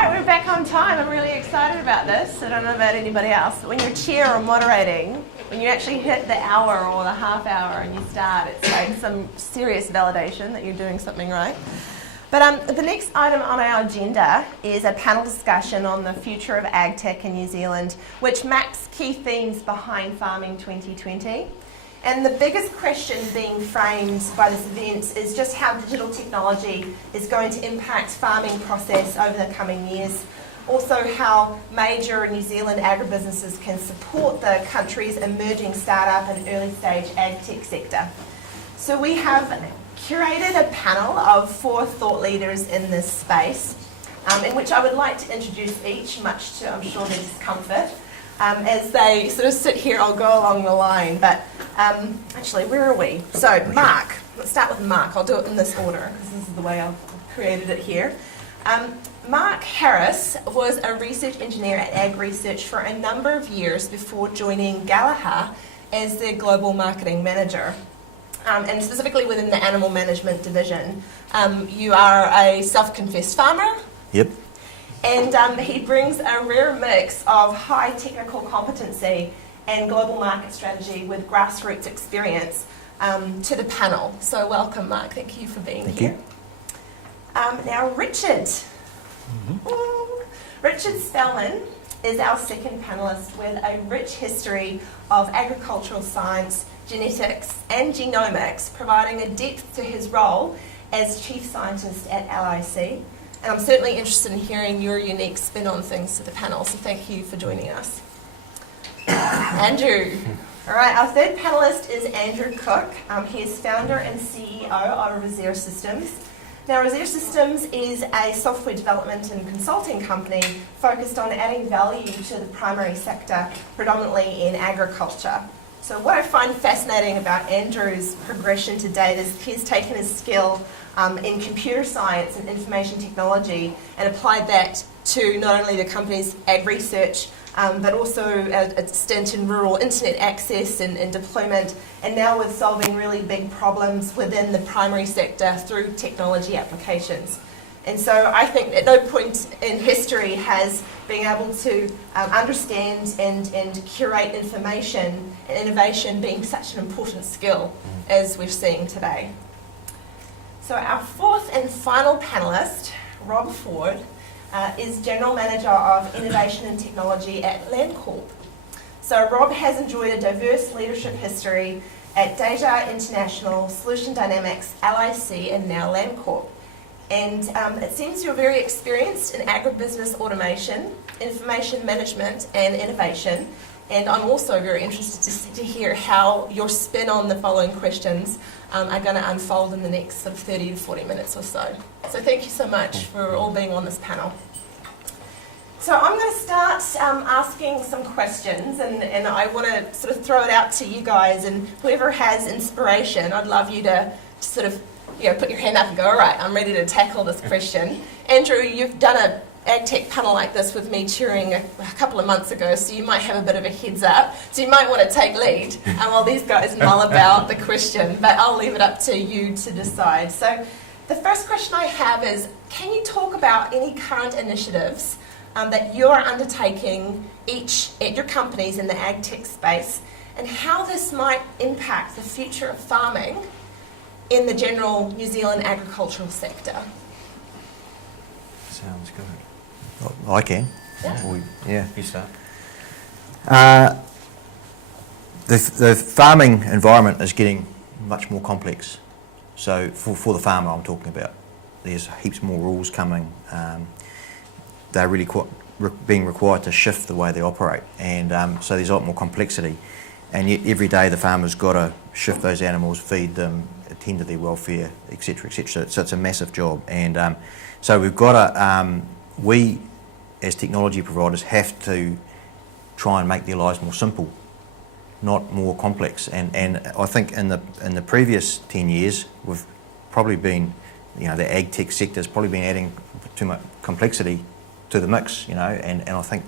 Right, we're back on time. I'm really excited about this. I don't know about anybody else, but when you're chair or moderating, when you actually hit the hour or the half hour and you start, it's like some serious validation that you're doing something right. But the next item on our agenda is a panel discussion on the future of AgTech in New Zealand, which maps key themes behind Farming 2020. And the biggest question being framed by this event is just how digital technology is going to impact farming process over the coming years. Also how major New Zealand agribusinesses can support the country's emerging startup and early stage AgTech sector. So we have curated a panel of 4 thought leaders in this space, in which I would like to introduce each, much to, I'm sure, their discomfort. As they sort of sit here, I'll go along the line, but actually, where are we? So, Mark, let's start with Mark. I'll do it in this order, because this is the way I've created it here. Mark Harris was a research engineer at Ag Research for a number of years before joining Gallagher as their global marketing manager. And specifically within the animal management division. You are a self-confessed farmer. Yep. And he brings a rare mix of high technical competency and global market strategy with grassroots experience to the panel. So welcome, Mark. Thank you for being here. Now, Richard. Richard Spelman is our second panellist with a rich history of agricultural science, genetics and genomics, providing a depth to his role as Chief Scientist at LIC. And I'm certainly interested in hearing your unique spin on things to the panel, so thank you for joining us. Andrew. All right, our third panellist is Andrew Cooke. He is founder and CEO of Rezare Systems. Now, Rezare Systems is a software development and consulting company focused on adding value to the primary sector, predominantly in agriculture. So what I find fascinating about Andrew's progression to date is he's taken his skill in computer science and information technology and applied that to not only the company's ag research, but also a stint in rural internet access and deployment, and now with solving really big problems within the primary sector through technology applications. And so I think at no point in history has being able to understand and curate information and innovation being such an important skill as we're seeing today. So our fourth and final panellist, Rob Ford, is General Manager of Innovation and Technology at Landcorp. So Rob has enjoyed a diverse leadership history at Data International, Solution Dynamics, LIC, and now Landcorp. And it seems you're very experienced in agribusiness automation, information management, and innovation. And I'm also very interested to hear how your spin on the following questions are going to unfold in the next sort of 30 to 40 minutes or so. So thank you so much for all being on this panel. So I'm going to start asking some questions, and I want to sort of throw it out to you guys, and whoever has inspiration, I'd love you to sort of put your hand up and go, all right, I'm ready to tackle this question. Andrew, you've done a AgTech panel like this with me chairing a couple of months ago, so you might have a bit of a heads up. So you might want to take lead while these guys mull about the question, but I'll leave it up to you to decide. So the first question I have is, can you talk about any current initiatives that you're undertaking each at your companies in the AgTech space, and how this might impact the future of farming in the general New Zealand agricultural sector? Sounds good. Well, I can. Yeah. You start. The farming environment is getting much more complex. So for the farmer I'm talking about, there's heaps more rules coming. They're really being required to shift the way they operate, and so there's a lot more complexity. And yet every day the farmer's got to shift those animals, feed them, attend to their welfare, etc., etc. So it's a massive job, and so we've got to, we as technology providers have to try and make their lives more simple, not more complex. And I think in the previous 10 years we've probably been, the AgTech sector has probably been adding too much complexity to the mix, and I think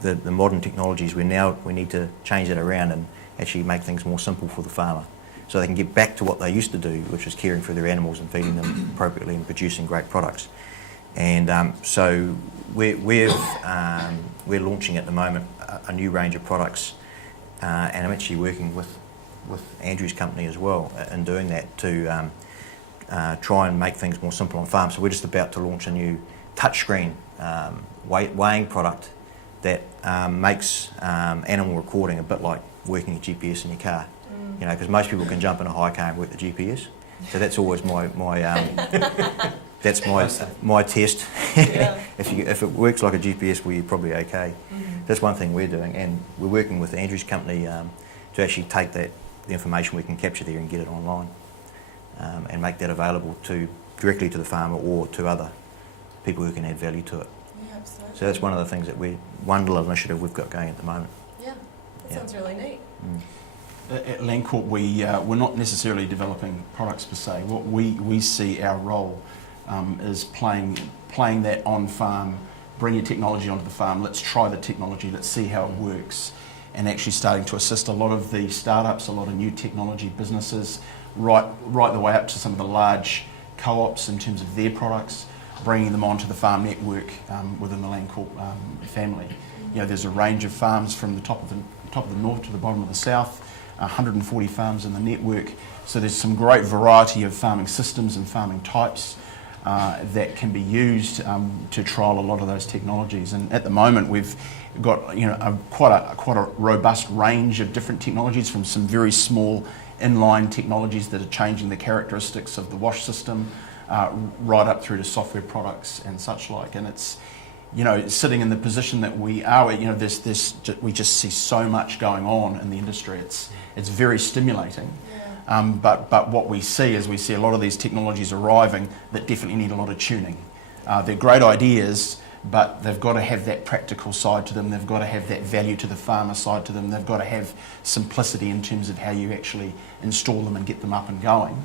the modern technologies we need to change that around and actually make things more simple for the farmer, so they can get back to what they used to do, which is caring for their animals and feeding them appropriately and producing great products. And so we're launching at the moment a new range of products, and I'm actually working with Andrew's company as well in doing that to try and make things more simple on farm. So we're just about to launch a new touchscreen weighing product that makes animal recording a bit like working a GPS in your car. You know, because most people can jump in a high car and work the GPS. So that's always my that's my test. Yeah. If it works like a GPS, well, you're probably okay. That's one thing we're doing, and we're working with Andrew's company to actually take the information we can capture there and get it online, and make that available directly to the farmer or to other people who can add value to it. Yeah, absolutely. So that's one of the things one little initiative we've got going at the moment. Yeah, that sounds really neat. At Landcorp, we're not necessarily developing products per se. What we see our role is playing that on farm, bring your technology onto the farm, let's try the technology, let's see how it works, and actually starting to assist a lot of the startups, a lot of new technology businesses, right the way up to some of the large co-ops in terms of their products, bringing them onto the farm network within the Landcorp family. You know, there's a range of farms from the top of the north to the bottom of the south. 140 farms in the network, so there's some great variety of farming systems and farming types that can be used to trial a lot of those technologies. And at the moment, we've got quite a robust range of different technologies, from some very small inline technologies that are changing the characteristics of the wash system, right up through to software products and such like. And it's sitting in the position that we are, we just see so much going on in the industry. It's very stimulating. Yeah. But what we see is a lot of these technologies arriving that definitely need a lot of tuning. They're great ideas, but they've got to have that practical side to them. They've got to have that value to the farmer side to them. They've got to have simplicity in terms of how you actually install them and get them up and going.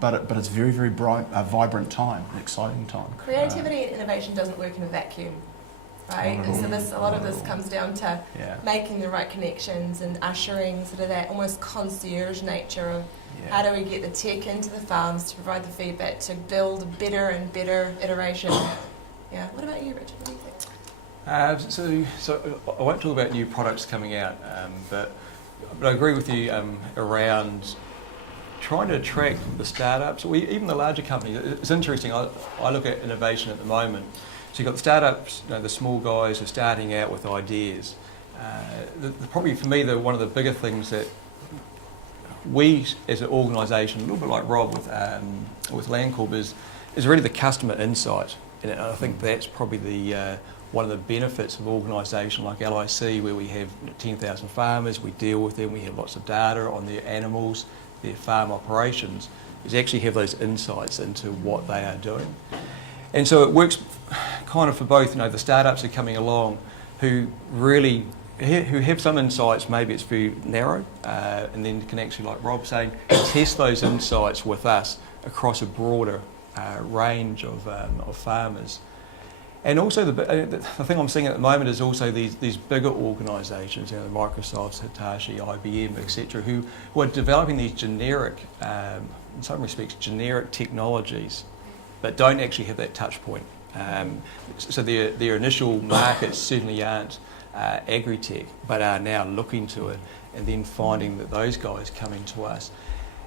But it's very, very bright, vibrant time, an exciting time. Creativity and innovation doesn't work in a vacuum, right? And so a lot of this comes down to making the right connections and ushering sort of that almost concierge nature of how do we get the tech into the farms to provide the feedback to build a better and better iteration. Yeah. What about you, Richard? What do you think? So I won't talk about new products coming out, but I agree with you around trying to attract the startups, or even the larger companies. It's interesting. I look at innovation at the moment. So you've got the startups, the small guys who are starting out with ideas. Probably for me, one of the bigger things that we as an organisation, a little bit like Rob with Landcorp, is really the customer insight. And I think that's probably one of the benefits of an organisation like LIC, where we have 10,000 farmers, we deal with them, we have lots of data on their animals, their farm operations, is actually have those insights into what they are doing. And so it works kind of for both, the startups are coming along who have some insights, maybe it's very narrow, and then can actually, like Rob saying, test those insights with us across a broader range of farmers. And also the thing I'm seeing at the moment is also these bigger organisations, the Microsoft, Hitachi, IBM, etc., who are developing these generic, in some respects, generic technologies, but don't actually have that touch point. So their initial markets certainly aren't AgTech, but are now looking to it and then finding that those guys coming to us.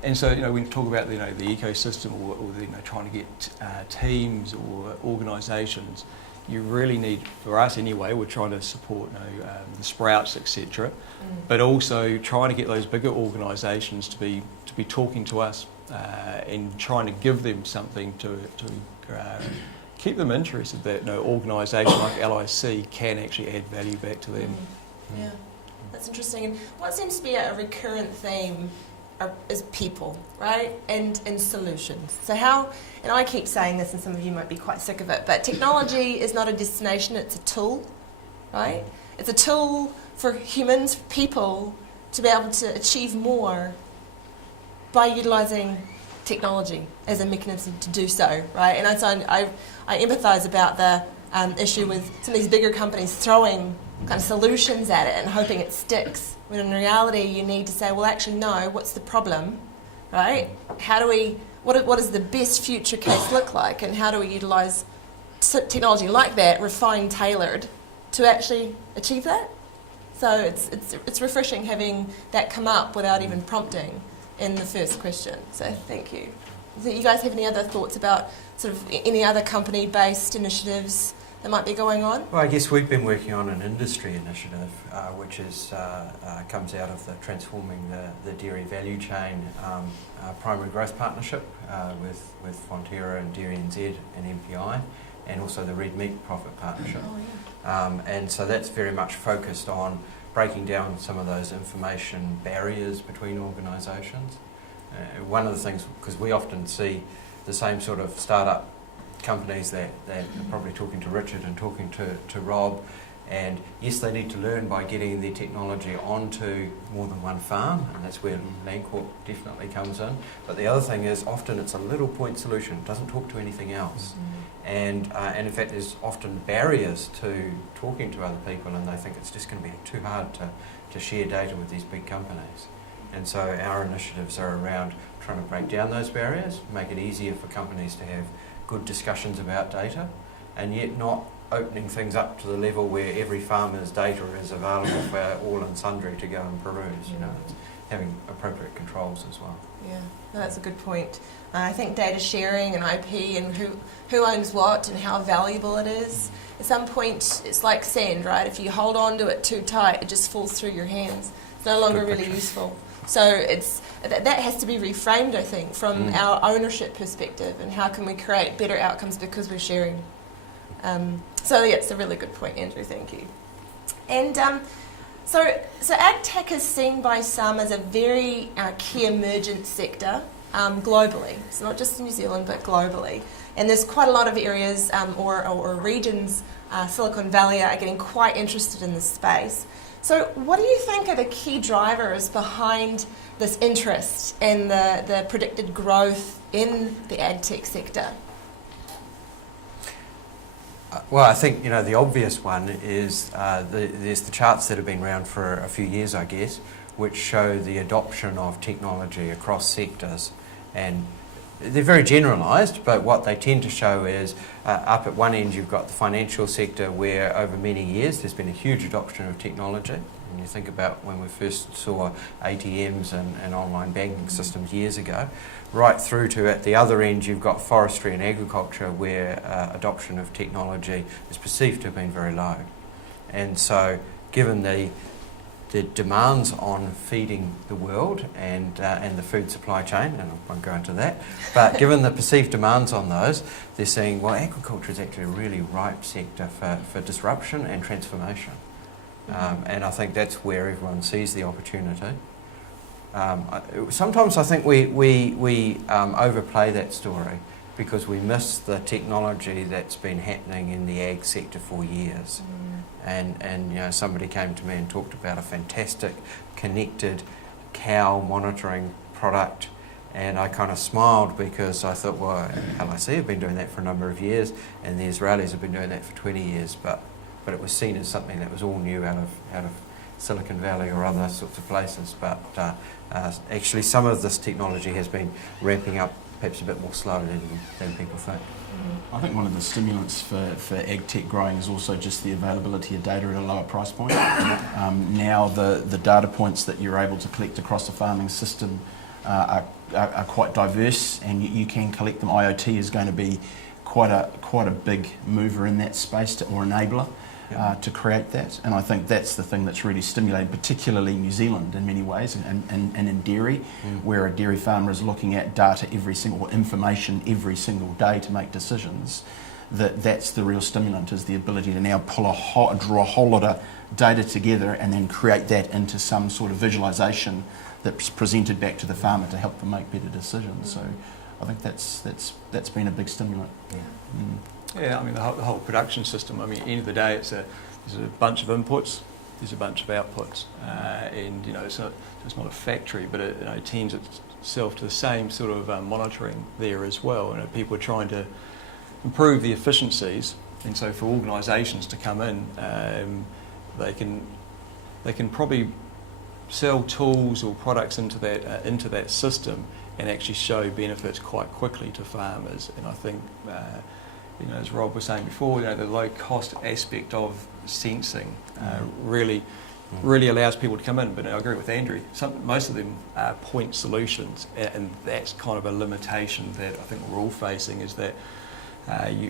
And so, when you talk about the ecosystem or trying to get teams or organisations, you really need, for us anyway, we're trying to support the Sprouts, etc., but also trying to get those bigger organisations to be talking to us and trying to give them something to keep them interested that organisation like LIC can actually add value back to them. Yeah, that's interesting. And what seems to be a recurrent theme is people, right? And solutions. So and I keep saying this, and some of you might be quite sick of it, but technology is not a destination, it's a tool, right? It's a tool for humans, for people, to be able to achieve more by utilising technology as a mechanism to do so, right? And I empathise about the issue with some of these bigger companies throwing kind of solutions at it and hoping it sticks. When in reality, you need to say, well, actually, no, what's the problem, right? What does the best future case look like, and how do we utilise technology like that, refined, tailored, to actually achieve that. So it's refreshing having that come up without even prompting in the first question. So thank you. Do you guys have any other thoughts about sort of any other company-based initiatives that might be going on? Well, I guess we've been working on an industry initiative, which comes out of the Transforming the Dairy Value Chain Primary Growth Partnership with Fonterra and Dairy NZ and MPI, and also the Red Meat Profit Partnership. Oh, yeah. And so that's very much focused on breaking down some of those information barriers between organisations. One of the things, because we often see the same sort of startup companies that are probably talking to Richard and talking to Rob, and yes, they need to learn by getting their technology onto more than one farm, and that's where Landcorp definitely comes in. But the other thing is often it's a little point solution, it doesn't talk to anything else. And in fact there's often barriers to talking to other people, and they think it's just going to be too hard to share data with these big companies. And so our initiatives are around trying to break down those barriers, make it easier for companies to have good discussions about data, and yet not opening things up to the level where every farmer's data is available for all and sundry to go and peruse. You know, it's having appropriate controls as well. Yeah, no, that's a good point. I think data sharing and IP and who owns what and how valuable it is. At some point, it's like sand, right? If you hold on to it too tight, it just falls through your hands. It's no longer really useful. So that has to be reframed, I think, from our ownership perspective, and how can we create better outcomes because we're sharing. So yeah, it's a really good point, Andrew. Thank you. And so AgTech is seen by some as a very key emergent sector globally. It's not just in New Zealand, but globally. And there's quite a lot of areas or regions, Silicon Valley, are getting quite interested in this space. So what do you think are the key drivers behind this interest and the predicted growth in the AgTech sector? Well, I think the obvious one is there's the charts that have been around for a few years, I guess, which show the adoption of technology across sectors, and they're very generalised, but what they tend to show is up at one end you've got the financial sector, where over many years there's been a huge adoption of technology. And you think about when we first saw ATMs and online banking systems years ago, right through to at the other end you've got forestry and agriculture, where adoption of technology is perceived to have been very low. And so given the demands on feeding the world and the food supply chain, and I won't go into that, but given the perceived demands on those, they're saying, well, agriculture is actually a really ripe sector for disruption and transformation. And I think that's where everyone sees the opportunity. Sometimes I think we overplay that story because we miss the technology that's been happening in the ag sector for years. And somebody came to me and talked about a fantastic connected cow monitoring product, and I kind of smiled because I thought, well, LIC have been doing that for a number of years, and the Israelis have been doing that for 20 years, but it was seen as something that was all new out of Silicon Valley or other sorts of places. But actually some of this technology has been ramping up perhaps a bit more slowly than people think. I think one of the stimulants for AgTech growing is also just the availability of data at a lower price point. Now the data points that you're able to collect across a farming system are quite diverse, and you can collect them. IoT is going to be quite a big mover in that space or enabler. To create that, and I think that's the thing that's really stimulating, particularly New Zealand in many ways, and in dairy, where a dairy farmer is looking at data information every single day to make decisions. That's the real stimulant, is the ability to now draw a whole lot of data together and then create that into some sort of visualisation that's presented back to the farmer to help them make better decisions. So I think that's been a big stimulant. Yeah, I mean the whole production system. I mean, at the end of the day, there's a bunch of inputs, there's a bunch of outputs, and it's not a factory, but it tends itself to the same sort of monitoring there as well. People are trying to improve the efficiencies, and so for organisations to come in, they can probably sell tools or products into that system and actually show benefits quite quickly to farmers. And I think as Rob was saying before, the low cost aspect of sensing really allows people to come in. But I agree with Andrew. Most of them are point solutions, and that's kind of a limitation that I think we're all facing. Is that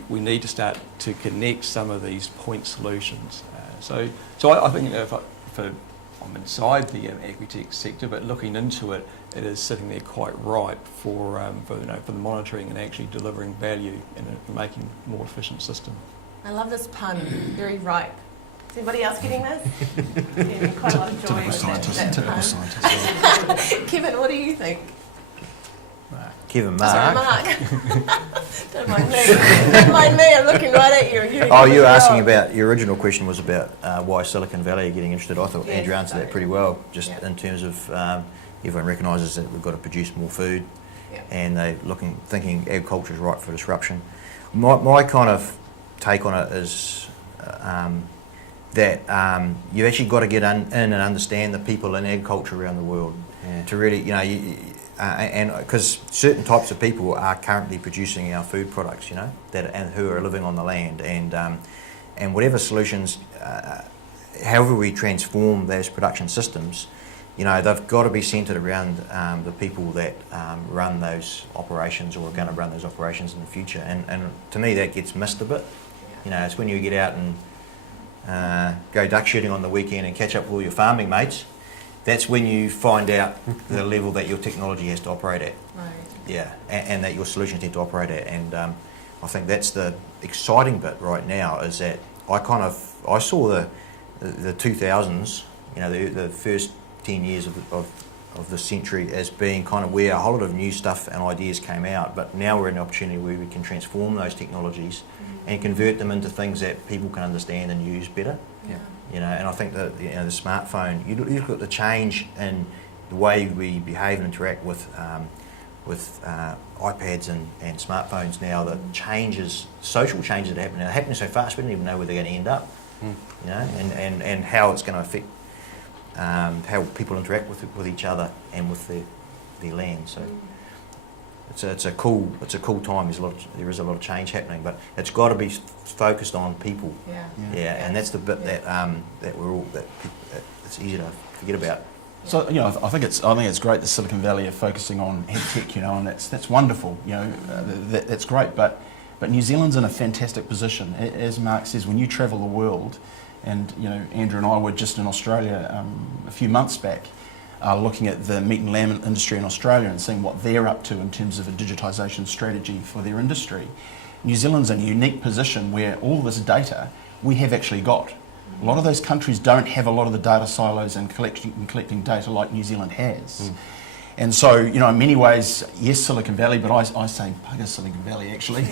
we need to start to connect some of these point solutions. So I think if I'm inside the AgTech sector, but looking into it, it is sitting there quite ripe for the monitoring and actually delivering value and making a more efficient system. I love this pun, very ripe. Is anybody else getting this? Getting quite a lot of joy Typical with that scientist. Kevin, what do you think? Kevin, Sorry, Mark. Don't mind me. Don't mind me. I'm looking right at you. Oh, you were asking about, your original question was about why Silicon Valley are getting interested. I thought Yeah, Andrew answered that pretty well, just Yeah. in terms of everyone recognises that we've got to produce more food, Yeah. and they're thinking agriculture is right for disruption. My kind of take on it is that you've actually got to get in and understand the people in agriculture around the world to really, and because certain types of people are currently producing our food products, and who are living on the land, and whatever solutions, however we transform those production systems, they've got to be centred around the people that run those operations or are going to run those operations in the future. And to me, that gets missed a bit. It's when you get out and go duck shooting on the weekend and catch up with all your farming mates. That's when you find out the level that your technology has to operate at. Right. Yeah, and that your solutions need to operate at. And I think that's the exciting bit right now, is that I saw the 2000s, the first 10 years of the century as being kind of where a whole lot of new stuff and ideas came out. But now we're in an opportunity where we can transform those technologies and convert them into things that people can understand and use better. And I think that the smartphone, you look at the change in the way we behave and interact with iPads and smartphones now. The social changes that are happening, they're happening so fast we don't even know where they're going to end up. And how it's going to affect how people interact with each other and with their land. So it's a cool time. There is a lot of change happening, but it's got to be focused on people. And that's the bit that we're all that it's easy to forget about. So I think it's great that Silicon Valley are focusing on AgTech, and that's wonderful. That's great. But New Zealand's in a fantastic position. As Mark says, when you travel the world, and Andrew and I were just in Australia a few months back, looking at the meat and lamb industry in Australia and seeing what they're up to in terms of a digitisation strategy for their industry. New Zealand's in a unique position where all this data we have actually got. A lot of those countries don't have a lot of the data silos and collecting data like New Zealand has. And so, in many ways, yes, Silicon Valley, but I say bugger Silicon Valley, actually.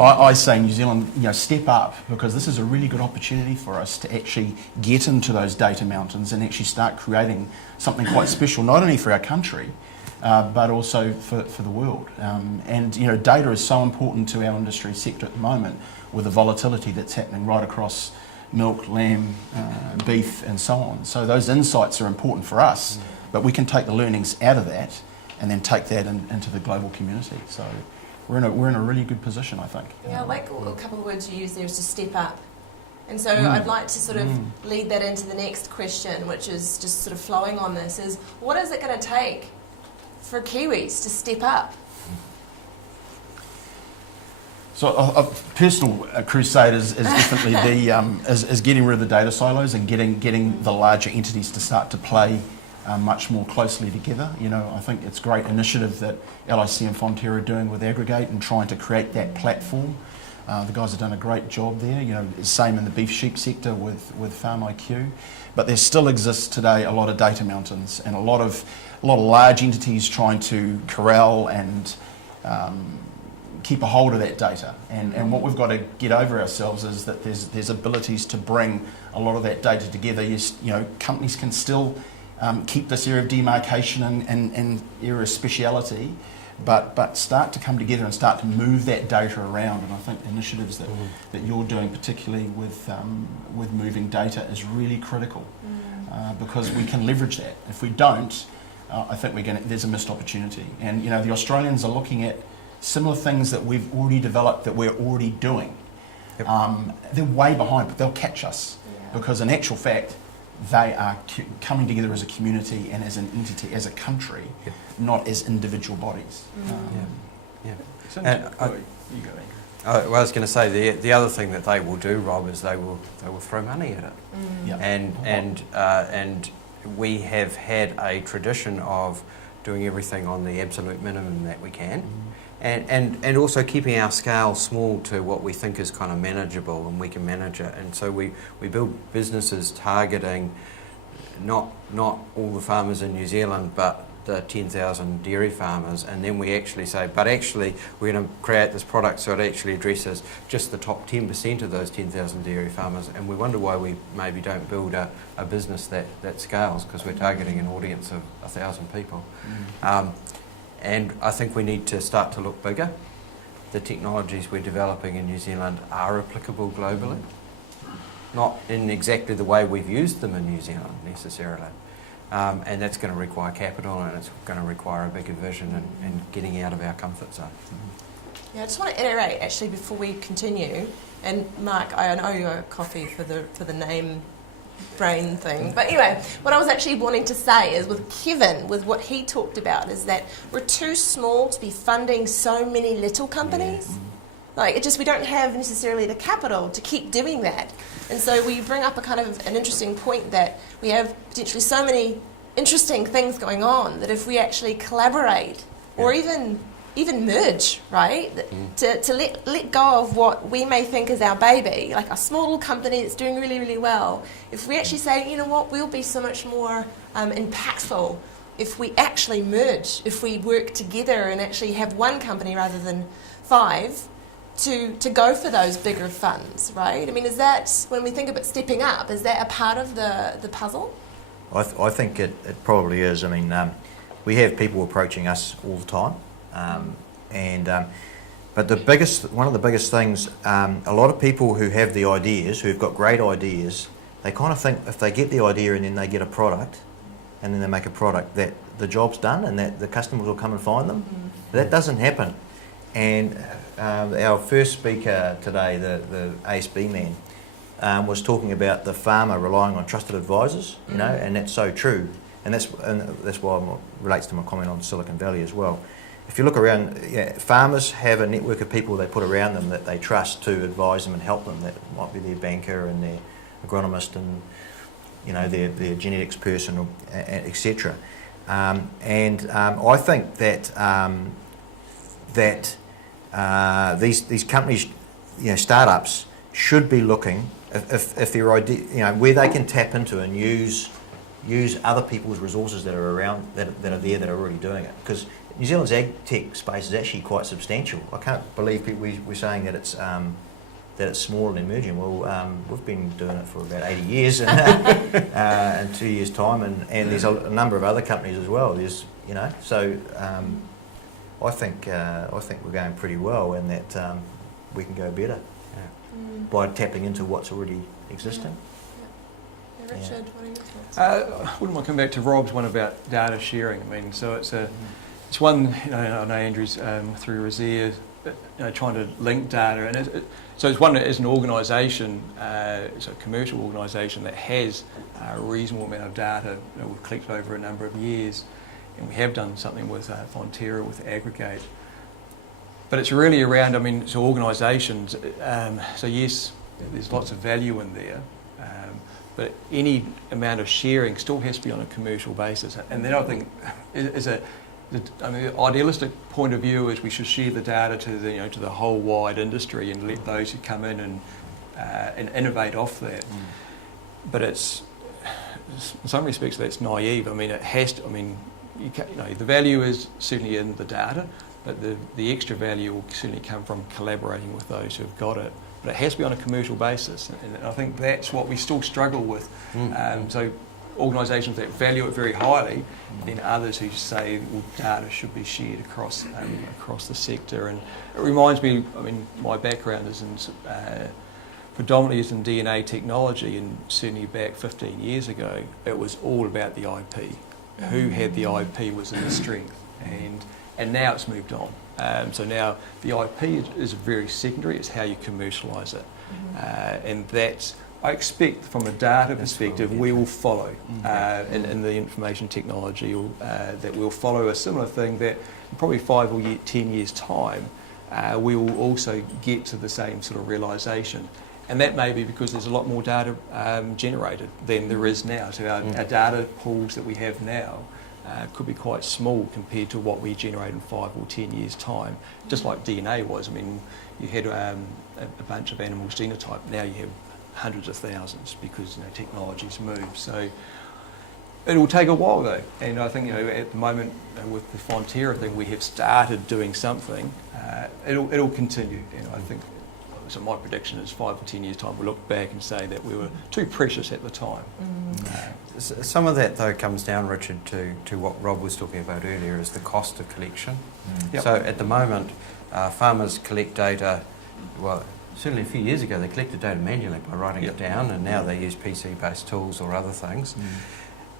I say New Zealand, step up, because this is a really good opportunity for us to actually get into those data mountains and actually start creating something quite special, not only for our country, but also for the world. And data is so important to our industry sector at the moment, with the volatility that's happening right across milk, lamb, beef, and so on. So those insights are important for us. But we can take the learnings out of that and then take that into the global community. So we're in a really good position, I think. Yeah, I like a couple of words you used there, is to step up. And so I'd like to sort of lead that into the next question, which is just sort of flowing on this, is what is it going to take for Kiwis to step up? So a personal crusade is definitely is getting rid of the data silos and getting the larger entities to start to play much more closely together. I think it's a great initiative that LIC and Fonterra are doing with Aggregate and trying to create that platform. The guys have done a great job there. Same in the beef sheep sector with Farm IQ. But there still exists today a lot of data mountains and a lot of large entities trying to corral and keep a hold of that data. And what we've got to get over ourselves is that there's abilities to bring a lot of that data together. Yes, companies can still keep this area of demarcation and area of speciality, but start to come together and start to move that data around. And I think initiatives that you're doing, particularly with moving data, is really critical because we can leverage that. If we don't, I think there's a missed opportunity. And the Australians are looking at similar things that we've already developed that we're already doing. Yep. They're way behind, but they'll catch us because in actual fact, they are coming together as a community and as an entity, as a country, not as individual bodies. It's And you go, Andrew. Well, I was going to say the other thing that they will do, Rob, is they will throw money at it, Yeah. and we have had a tradition of doing everything on the absolute minimum that we can, and also keeping our scale small to what we think is kind of manageable and we can manage it. And so we build businesses targeting not all the farmers in New Zealand, but the 10,000 dairy farmers, and then we actually say, but actually we're going to create this product so it actually addresses just the top 10% of those 10,000 dairy farmers, and we wonder why we maybe don't build a business that scales, because we're targeting an audience of 1,000 people. And I think we need to start to look bigger. The technologies we're developing in New Zealand are applicable globally, not in exactly the way we've used them in New Zealand necessarily. And that's going to require capital, and it's going to require a bigger vision and getting out of our comfort zone. Yeah, I just want to iterate actually before we continue. And Mark, I know you're coffee for the name brain thing. But anyway, what I was actually wanting to say is with Kevin, with what he talked about, is that we're too small to be funding so many little companies. Yeah. Like, we don't have necessarily the capital to keep doing that. And so we bring up a kind of an interesting point that we have potentially so many interesting things going on that if we actually collaborate or even merge, right, to let go of what we may think is our baby, like a small little company that's doing really, really well, if we actually say, you know what, we'll be so much more impactful if we actually merge, if we work together and actually have one company rather than 5, to go for those bigger funds, right? I mean, is that, when we think about stepping up, is that a part of the puzzle? I think it probably is. I mean, we have people approaching us all the time, but one of the biggest things, a lot of people who have the ideas, who've got great ideas, they kind of think if they get the idea and then they get a product, and then they make a product, that the job's done and that the customers will come and find them. That doesn't happen. And our first speaker today, the ASB man, was talking about the farmer relying on trusted advisors, you know, and that's so true. And that's why it relates to my comment on Silicon Valley as well. If you look around, farmers have a network of people they put around them that they trust to advise them and help them. That might be their banker and their agronomist and, you know, their genetics person, etc. I think that these companies, you know, startups should be looking if their idea, you know, where they can tap into and use other people's resources that are around that are there that are already doing it. Because New Zealand's AgTech space is actually quite substantial. I can't believe we're saying that it's small and emerging. Well, we've been doing it for about 80 years in 2 years' time, and there's a number of other companies as well. There's, you know, so. I think we're going pretty well, and that we can go better by tapping into what's already existing. Yeah, Richard, what are your thoughts? I wouldn't want to come back to Rob's one about data sharing. I mean, so it's one, you know, I know Andrew's through Rezare, you know, trying to link data, and so it's one as an organisation, it's a commercial organisation that has a reasonable amount of data, you know, we've collected over a number of years. And we have done something with Fonterra, with Aggregate. But it's really around, I mean, so organisations, so yes, there's lots of value in there, but any amount of sharing still has to be on a commercial basis. And then I think, the idealistic point of view is we should share the data to the whole wide industry and let those who come in and innovate off that. But it's, in some respects, that's naive. I mean, it has to, I mean, the value is certainly in the data, but the extra value will certainly come from collaborating with those who have got it. But it has to be on a commercial basis, and I think that's what we still struggle with. So organisations that value it very highly, and then others who say, well, data should be shared across the sector. And it reminds me, I mean, my background is in predominantly is in DNA technology, and certainly back 15 years ago, it was all about the IP. Who had the IP was in the strength, and now it's moved on. So now the IP is very secondary, it's how you commercialise it. And that's, I expect from a data perspective, we will follow in the information technology, that we'll follow a similar thing that in probably 5 or 10 years' time, we will also get to the same sort of realisation. And that may be because there's a lot more data generated than there is now. So our data pools that we have now could be quite small compared to what we generate in 5 or 10 years' time, just like DNA was. I mean, you had a bunch of animals genotype, now you have hundreds of thousands because technology's moved. So it will take a while though, and I think at the moment with the Fonterra thing, we have started doing something. It'll continue, and I think. So my prediction is 5 or 10 years' time we'll look back and say that we were too precious at the time. Some of that though comes down, Richard, to what Rob was talking about earlier, is the cost of collection. Yep. So at the moment, farmers collect data, well, certainly a few years ago they collected data manually by writing it down, and now they use PC-based tools or other things.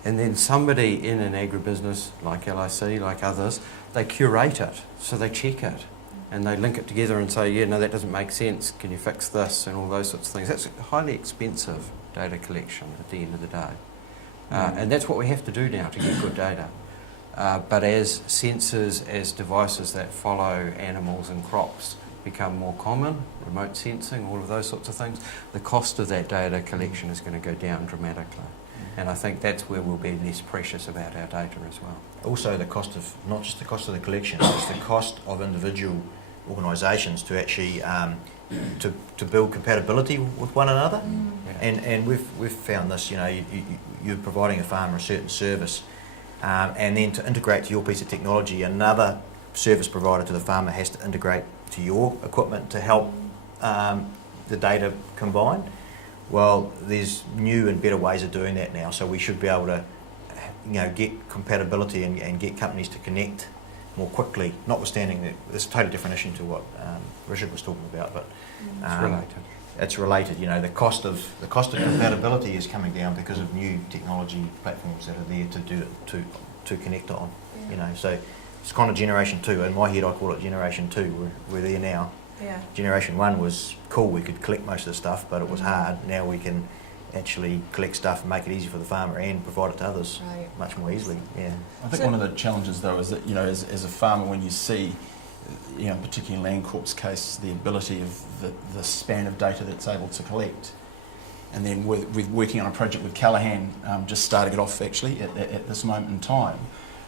And then somebody in an agribusiness like LIC, like others, they curate it, so they check it. And they link it together and say, yeah, no, that doesn't make sense, can you fix this, and all those sorts of things. That's highly expensive data collection at the end of the day. And that's what we have to do now to get good data. But as sensors, as devices that follow animals and crops become more common, remote sensing, all of those sorts of things, the cost of that data collection is going to go down dramatically. And I think that's where we'll be less precious about our data as well. Also the cost of, not just the cost of the collection, it's the cost of individual organisations to actually to build compatibility with one another. And we've found this, you're providing a farmer a certain service, and then to integrate to your piece of technology, another service provider to the farmer has to integrate to your equipment to help the data combine. Well, there's new and better ways of doing that now, so we should be able to get compatibility and get companies to connect more quickly, notwithstanding that it's a totally different issue to what Richard was talking about, but it's related. The cost of compatibility is coming down because of new technology platforms that are there to do it, to connect on. So it's kind of generation 2. In my head I call it generation 2. We're there now. Generation 1 was cool, we could collect most of the stuff, but it was hard. Now we can actually collect stuff and make it easy for the farmer and provide it to others much more easily. I think one of the challenges though is that as a farmer, when you see, particularly in Landcorp's case, the ability of the span of data that's able to collect, and then we're working on a project with Gallagher, just starting it off actually at this moment in time,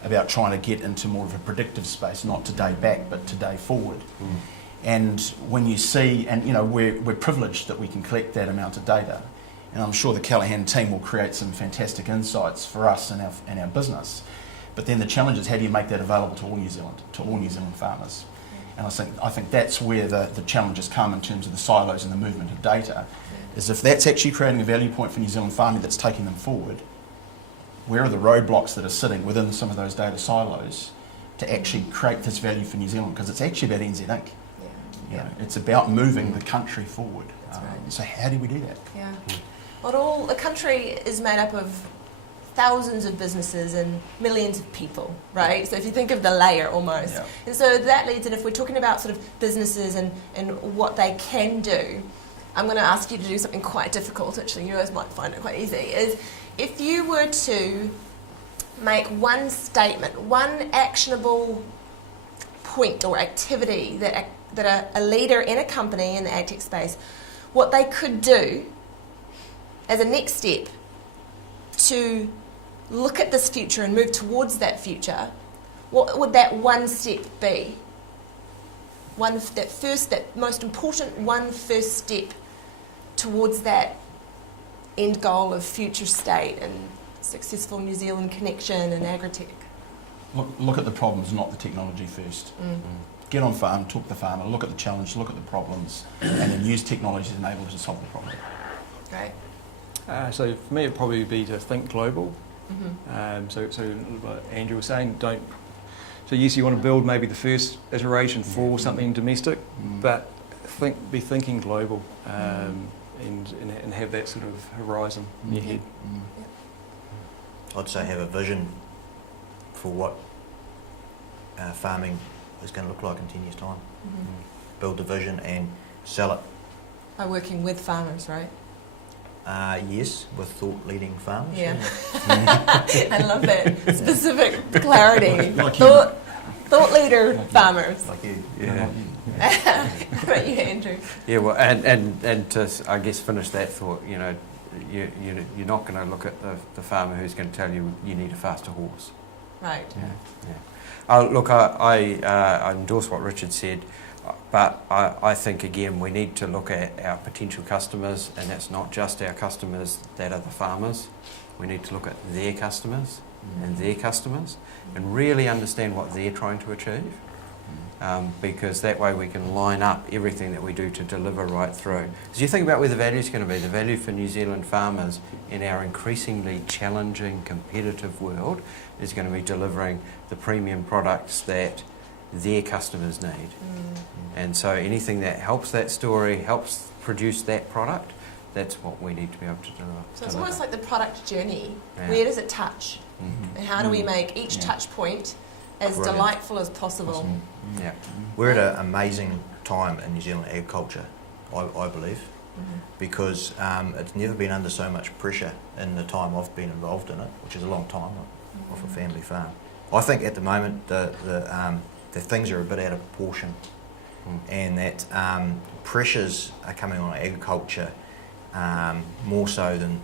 about trying to get into more of a predictive space, not today back but today forward. And when you see, and we're privileged that we can collect that amount of data, and I'm sure the Gallagher team will create some fantastic insights for us and our business. But then the challenge is, how do you make that available to all New Zealand farmers? And I think that's where the challenges come in terms of the silos and the movement of data, is if that's actually creating a value point for New Zealand farming that's taking them forward, where are the roadblocks that are sitting within some of those data silos to actually create this value for New Zealand? Because it's actually about NZ Inc. It's about moving the country forward. So how do we do that? Well, a country is made up of thousands of businesses and millions of people, right? So if you think of the layer almost. And so that leads in, if we're talking about sort of businesses and what they can do, I'm going to ask you to do something quite difficult, actually, you guys might find it quite easy, is if you were to make one statement, one actionable point or activity that a leader in a company in the AgTech space, what they could do as a next step to look at this future and move towards that future, what would that one step be? That most important one first step towards that end goal of future state and successful New Zealand connection and AgTech. Look at the problems, not the technology first. Get on farm, talk to the farmer, look at the challenge, look at the problems, and then use technology to enable to solve the problem. Great. So for me, it'd probably be to think global. So like Andrew was saying, so yes, you want to build maybe the first iteration for something domestic, but be thinking global, and have that sort of horizon in your head. I'd say have a vision for what farming is going to look like in 10 years' time. Build the vision and sell it. By working with farmers, right? Yes, with thought-leading farmers. Yeah. I love that specific clarity. Like you. Thought leader farmers. Like you. Yeah. How about you, Andrew? Yeah, well, and to, I guess, finish that thought, you know, you're not going to look at the farmer who's going to tell you you need a faster horse. Right. Yeah. Look, I endorse what Richard said, but I think, again, we need to look at our potential customers, and that's not just our customers that are the farmers. We need to look at their customers and their customers and really understand what they're trying to achieve, because that way we can line up everything that we do to deliver right through. As you think about where the value is going to be, the value for New Zealand farmers in our increasingly challenging, competitive world is going to be delivering the premium products that their customers need. And so anything that helps that story, helps produce that product, that's what we need to be able to deliver. So it's almost like the product journey. Yeah. Where does it touch? And how do we make each touch point as Brilliant. delightful as possible? Yeah. We're at an amazing time in New Zealand agriculture, I believe, because it's never been under so much pressure in the time I've been involved in it, which is a long time off a family farm. I think at the moment the things are a bit out of proportion, and that pressures are coming on agriculture more so than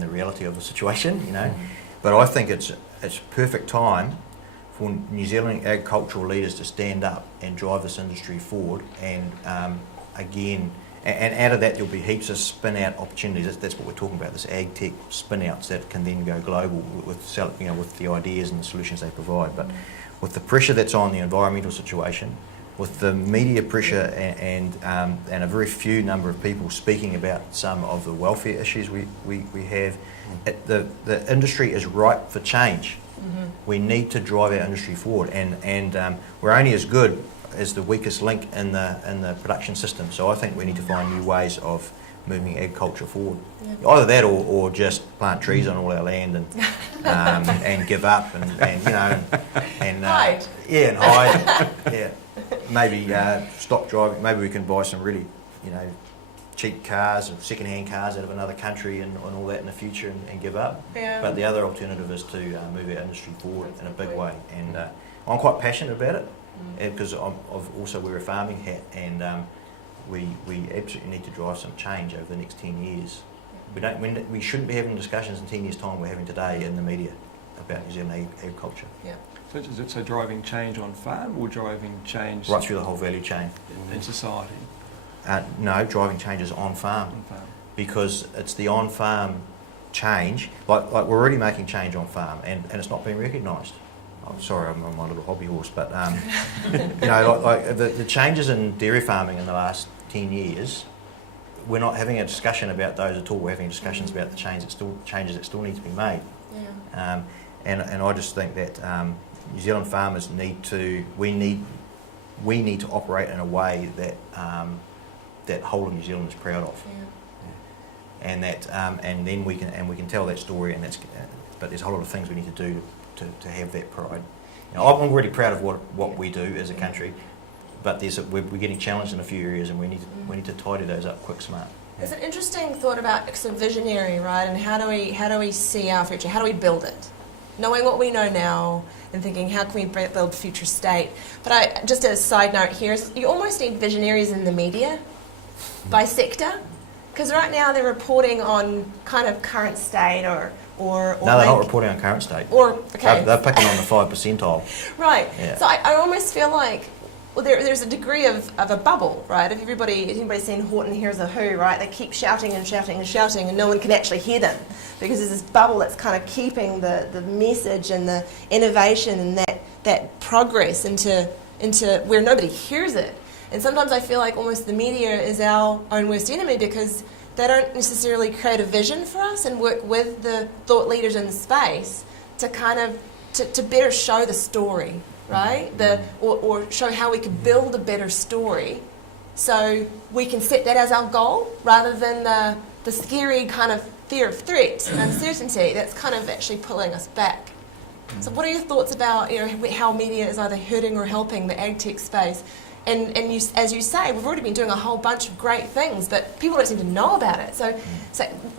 the reality of the situation, you know. But I think it's perfect time for New Zealand agricultural leaders to stand up and drive this industry forward. And again, and out of that there'll be heaps of spin-out opportunities. That's what we're talking about. This AgTech spin-outs that can then go global with the ideas and the solutions they provide. But with the pressure that's on the environmental situation, with the media pressure and a very few number of people speaking about some of the welfare issues we have, the industry is ripe for change. We need to drive our industry forward, and we're only as good as the weakest link in the production system. So I think we need to find new ways of moving agriculture forward. Either that or just plant trees on all our land and give up and Hide. Yeah, and hide. Yeah. Maybe stop driving. Maybe we can buy some really, cheap cars, second-hand cars out of another country and all that in the future and give up. Yeah. But the other alternative is to move our industry forward in a big way. And I'm quite passionate about it because I've also wear a farming hat, and we absolutely need to drive some change over the next 10 years. We shouldn't be having discussions in 10 years' time we're having today in the media about New Zealand agriculture. Yeah. So is it driving change on farm or driving change Right through the whole value chain. in society? No, driving changes on farm. On farm. Because it's the on-farm change, like we're already making change on farm, and it's not being recognised. I'm sorry, I'm on my little hobby horse, but the changes in dairy farming in the last 10 years, we're not having a discussion about those at all. We're having discussions about the changes that still need to be made. Yeah. And I just think that New Zealand farmers we need to operate in a way that that whole of New Zealand is proud of. Yeah. And that and then we can tell that story, but there's a whole lot of things we need to do to have that pride. I'm really proud of what we do as a country, but we're getting challenged in a few areas, and we need to tidy those up quick, smart. There's an interesting thought about visionary, right? And how do we see our future? How do we build it? Knowing what we know now and thinking, how can we build future state? But just as a side note here, you almost need visionaries in the media by sector, because right now they're reporting on kind of current state or no, they're not reporting on current state. They're picking on the 5 percentile. Right. Yeah. So I almost feel like there's a degree of a bubble, right? If anybody's seen Horton Hears a Who, right? They keep shouting and shouting and shouting, and no one can actually hear them because there's this bubble that's kind of keeping the message and the innovation and that progress into where nobody hears it. And sometimes I feel like almost the media is our own worst enemy because they don't necessarily create a vision for us and work with the thought leaders in the space to kind of to better show the story, right? Or show how we can build a better story, so we can set that as our goal rather than the scary kind of fear of threat and uncertainty that's kind of actually pulling us back. So what are your thoughts about how media is either hurting or helping the AgTech space? And you, as you say, we've already been doing a whole bunch of great things, but people don't seem to know about it. So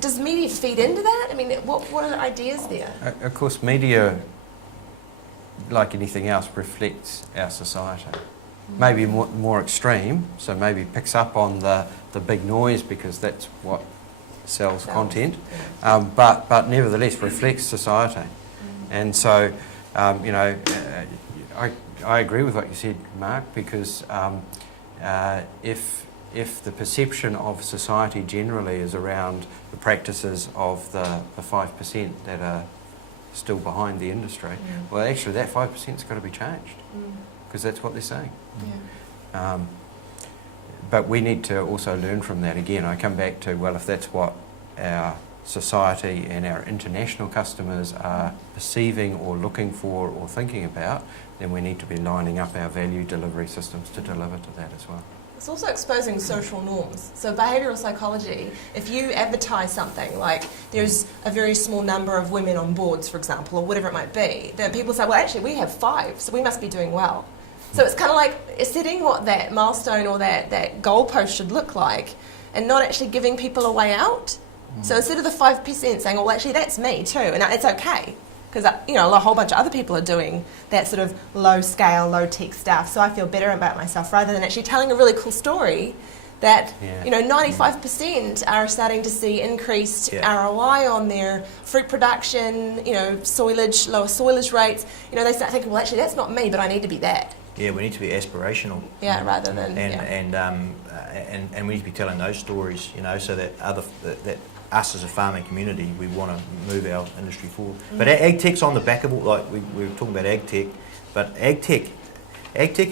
does media feed into that? I mean, what are the ideas there? Of course, media, like anything else, reflects our society. Maybe more extreme, so maybe picks up on the big noise because that's what sells content, but nevertheless reflects society. And so, I agree with what you said, Mark, because if the perception of society generally is around the practices of the 5% that are still behind the industry, well, actually that 5%'s got to be changed because that's what they're saying. But we need to also learn from that. Again, I come back to, well, if that's what our society and our international customers are perceiving or looking for or thinking about, then we need to be lining up our value delivery systems to deliver to that as well. It's also exposing social norms. So behavioural psychology, if you advertise something like there's a very small number of women on boards, for example, or whatever it might be, then people say, well, actually, we have 5, so we must be doing well. So it's kind of like setting what that milestone or that goalpost should look like and not actually giving people a way out. So instead of the 5% saying, well, actually, that's me too, and it's okay. Because, a whole bunch of other people are doing that sort of low-scale, low-tech stuff, so I feel better about myself, rather than actually telling a really cool story that, 95% are starting to see increased ROI on their fruit production, soilage, lower soilage rates. They start thinking, well, actually, that's not me, but I need to be that. Yeah, we need to be aspirational. Yeah, rather than... And we need to be telling those stories, so that that us as a farming community, we want to move our industry forward. But AgTech's on the back of it, like we were talking about AgTech, but AgTech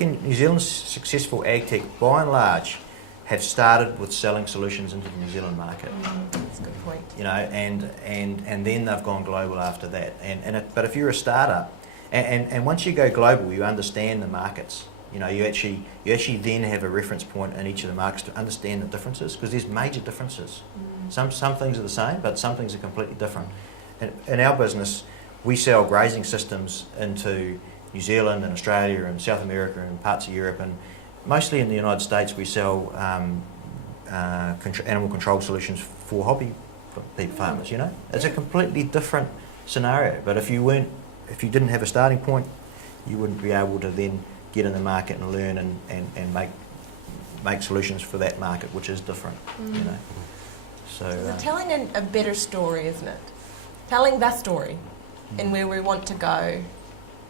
in New Zealand's successful AgTech, by and large, have started with selling solutions into the New Zealand market. That's a good point. And then they've gone global after that. But if you're a startup, and once you go global, you understand the markets. You actually then have a reference point in each of the markets to understand the differences, because there's major differences. Some things are the same, but some things are completely different. In our business, we sell grazing systems into New Zealand and Australia and South America and parts of Europe, and mostly in the United States we sell animal control solutions for hobby farmers. It's a completely different scenario. But if you didn't have a starting point, you wouldn't be able to then get in the market and learn and make solutions for that market, which is different. So it's telling a better story, isn't it? Telling the story and where we want to go.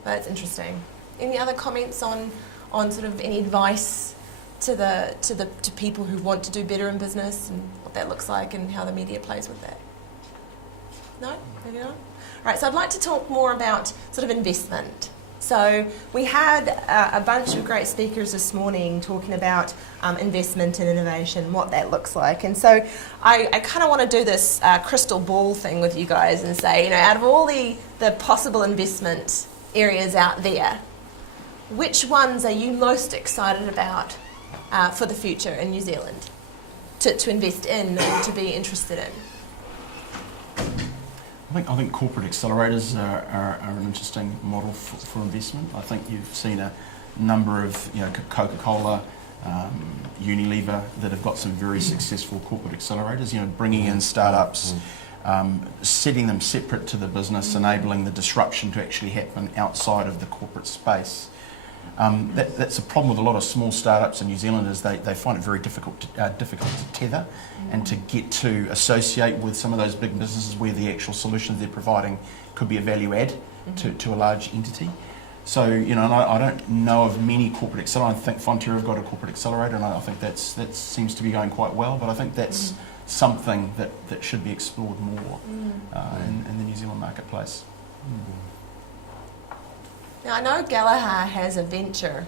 That's interesting. Any other comments on sort of any advice to people who want to do better in business and what that looks like and how the media plays with that? No? Maybe not? All right, so I'd like to talk more about sort of investment. So we had a bunch of great speakers this morning talking about investment and innovation, what that looks like. And so I kind of want to do this crystal ball thing with you guys and say, out of all the possible investment areas out there, which ones are you most excited about for the future in New Zealand to invest in and to be interested in? I think corporate accelerators are an interesting model for investment. I think you've seen a number of Coca-Cola, Unilever that have got some very successful corporate accelerators. Bringing in startups, setting them separate to the business, enabling the disruption to actually happen outside of the corporate space. That's a problem with a lot of small startups in New Zealand, is they find it very difficult to tether and to get to associate with some of those big businesses where the actual solutions they're providing could be a value add to a large entity. So, and I don't know of many corporate accelerators. I think Fonterra have got a corporate accelerator, and I think that seems to be going quite well, but I think that's something that should be explored more in the New Zealand marketplace. Now, I know Gallagher has a venture.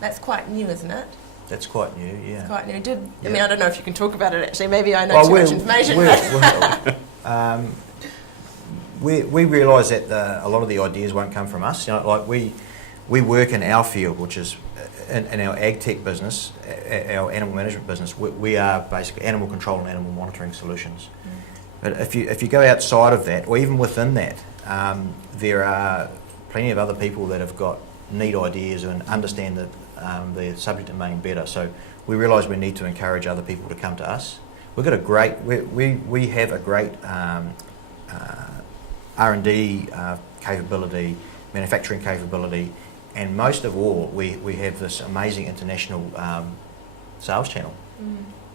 That's quite new, isn't it? that's quite new, yeah. It's quite new. I mean, I don't know if you can talk about it actually. Maybe I know too much information. We realise that a lot of the ideas won't come from us. Like we work in our field, which is in our AgTech business, our animal management business. We are basically animal control and animal monitoring solutions. But if you go outside of that, or even within that, there are plenty of other people that have got neat ideas and understand the subject domain better. So we realise we need to encourage other people to come to us. We've got a great, we have a great R&D capability, manufacturing capability, and most of all, we have this amazing international sales channel,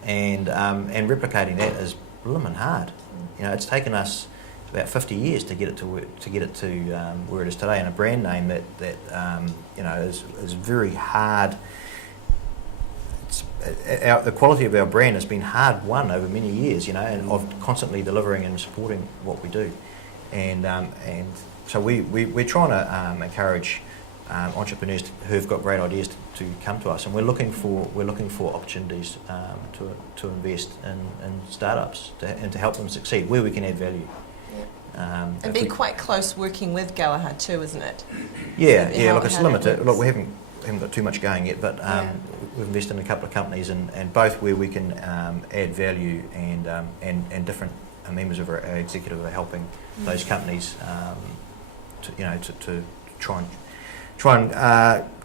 and replicating that is blooming hard. You know, it's taken us about 50 years to get it to where it is today, and a brand name that you know is very hard. The quality of our brand has been hard won over many years, you know, and of constantly delivering and supporting what we do, and so we're trying to encourage entrepreneurs who've got great ideas to come to us, and we're looking for opportunities to invest in startups and to help them succeed where we can add value. And be quite close working with Gallagher too, isn't it? Yeah. Look, it's limited. Look, we haven't got too much going yet, but we've invested in a couple of companies, and both where we can add value, and different members of our executive are helping those companies to try and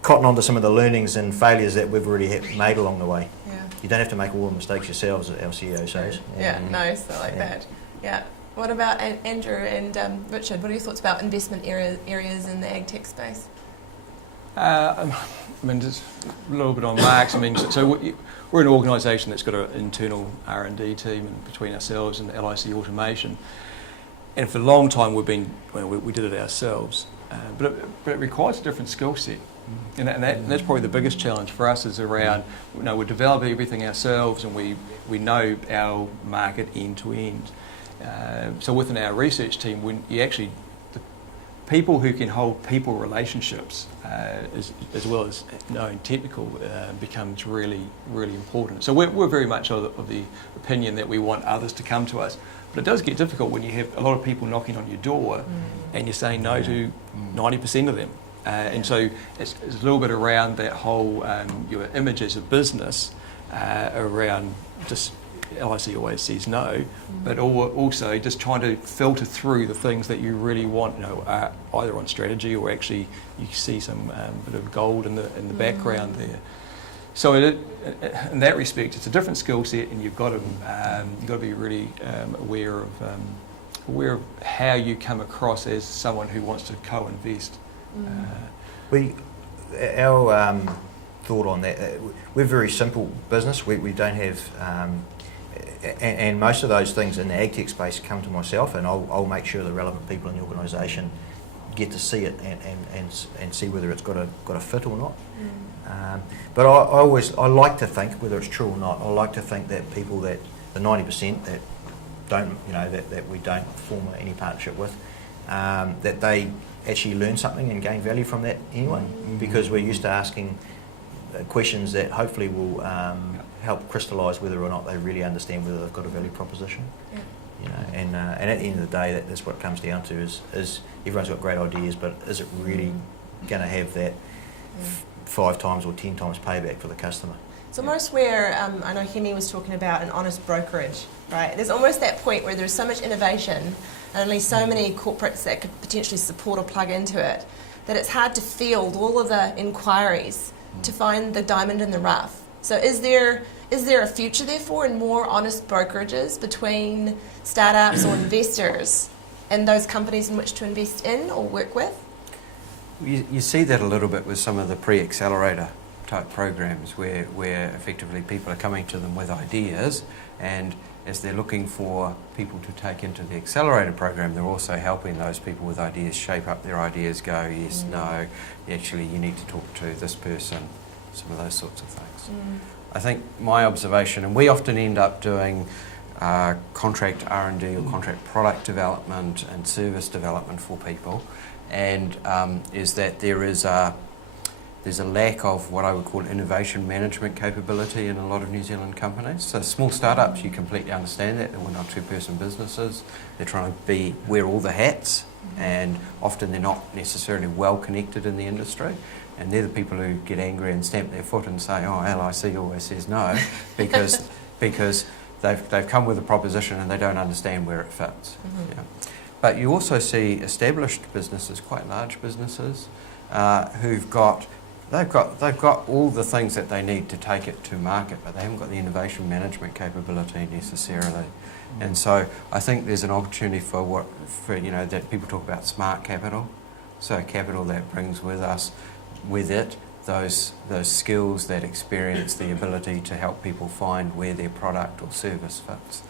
cotton onto some of the learnings and failures that we've already made along the way. Yeah. You don't have to make all the mistakes yourselves, our CEO says. Nice, I like that. Yeah. What about Andrew and Richard? What are your thoughts about investment areas in the AgTech space? I mean, just a little bit on Mark's. I mean, so we're an organisation that's got an internal R&D team between ourselves and LIC Automation, and for a long time we did it ourselves, but it requires a different skill set, and that's probably the biggest challenge for us is around, you know, we're developing everything ourselves, and we know our market end to end. So within our research team, the people who can hold people relationships as well as knowing technical becomes really, really important. So we're very much of the opinion that we want others to come to us. But it does get difficult when you have a lot of people knocking on your door and you're saying no to 90% of them. And so it's a little bit around that whole your image as a business around just LIC always says no, but also just trying to filter through the things that you really want, you know, either on strategy or actually you see some bit of gold in the background there. So in that respect, it's a different skill set, and you've got to be really aware of how you come across as someone who wants to co-invest. Our thought on that, we're a very simple business. We don't have. And most of those things in the AgTech space come to myself, and I'll make sure the relevant people in the organisation get to see it and see whether it's got a fit or not. But I like to think, whether it's true or not, I like to think that people that the 90% that don't, you know, that we don't form any partnership with, that they actually learn something and gain value from that anyway, because we're used to asking questions that hopefully will help crystallise whether or not they really understand whether they've got a value proposition. You know, and at the end of the day, that's what it comes down to is everyone's got great ideas, but is it really going to have that 5 times or 10 times payback for the customer? It's almost where, I know Hemi was talking about an honest brokerage, right? There's almost that point where there's so much innovation and only so many corporates that could potentially support or plug into it, that it's hard to field all of the inquiries to find the diamond in the rough. So is there a future therefore in more honest brokerages between startups or investors and those companies in which to invest in or work with? You see that a little bit with some of the pre-accelerator type programs where effectively people are coming to them with ideas, and as they're looking for people to take into the accelerator program, they're also helping those people with ideas shape up their ideas, go yes, no, actually you need to talk to this person, some of those sorts of things. I think my observation, and we often end up doing contract R&D or contract product development and service development for people, and is that there's a lack of what I would call innovation management capability in a lot of New Zealand companies. So small startups, you completely understand that. They're 1 or 2 person businesses. They're trying to wear all the hats, and often they're not necessarily well connected in the industry. And they're the people who get angry and stamp their foot and say, oh, LIC always says no, because they've come with a proposition and they don't understand where it fits. Mm-hmm. Yeah. But you also see established businesses, quite large businesses, they've got all the things that they need to take it to market, but they haven't got the innovation management capability necessarily. And so I think there's an opportunity for that people talk about smart capital. So capital that brings with it those skills, that experience, the ability to help people find where their product or service fits.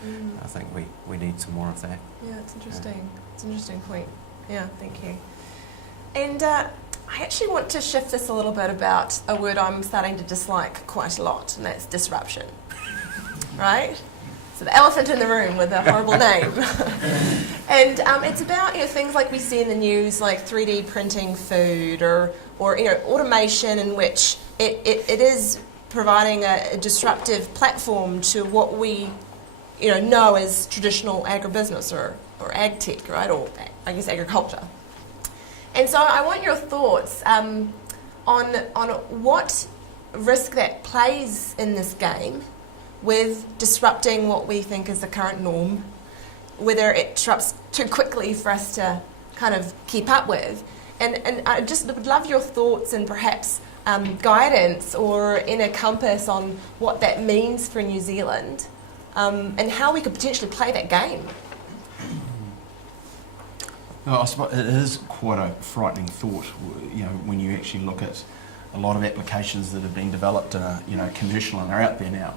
I think we need some more of that. Yeah, it's interesting. Yeah. It's an interesting point. Yeah, thank you. And I actually want to shift this a little bit about a word I'm starting to dislike quite a lot, and that's disruption. Right? So the elephant in the room with a horrible name. And it's about things like we see in the news, like 3D printing food or automation, in which it is providing a disruptive platform to what we know as traditional agribusiness or AgTech, right? Or I guess agriculture. And so I want your thoughts on what risk that plays in this game with disrupting what we think is the current norm, whether it disrupts too quickly for us to kind of keep up with. And I just would love your thoughts and perhaps guidance or inner compass on what that means for New Zealand and how we could potentially play that game. No, I suppose it is quite a frightening thought, when you actually look at a lot of applications that have been developed and are commercial and are out there now.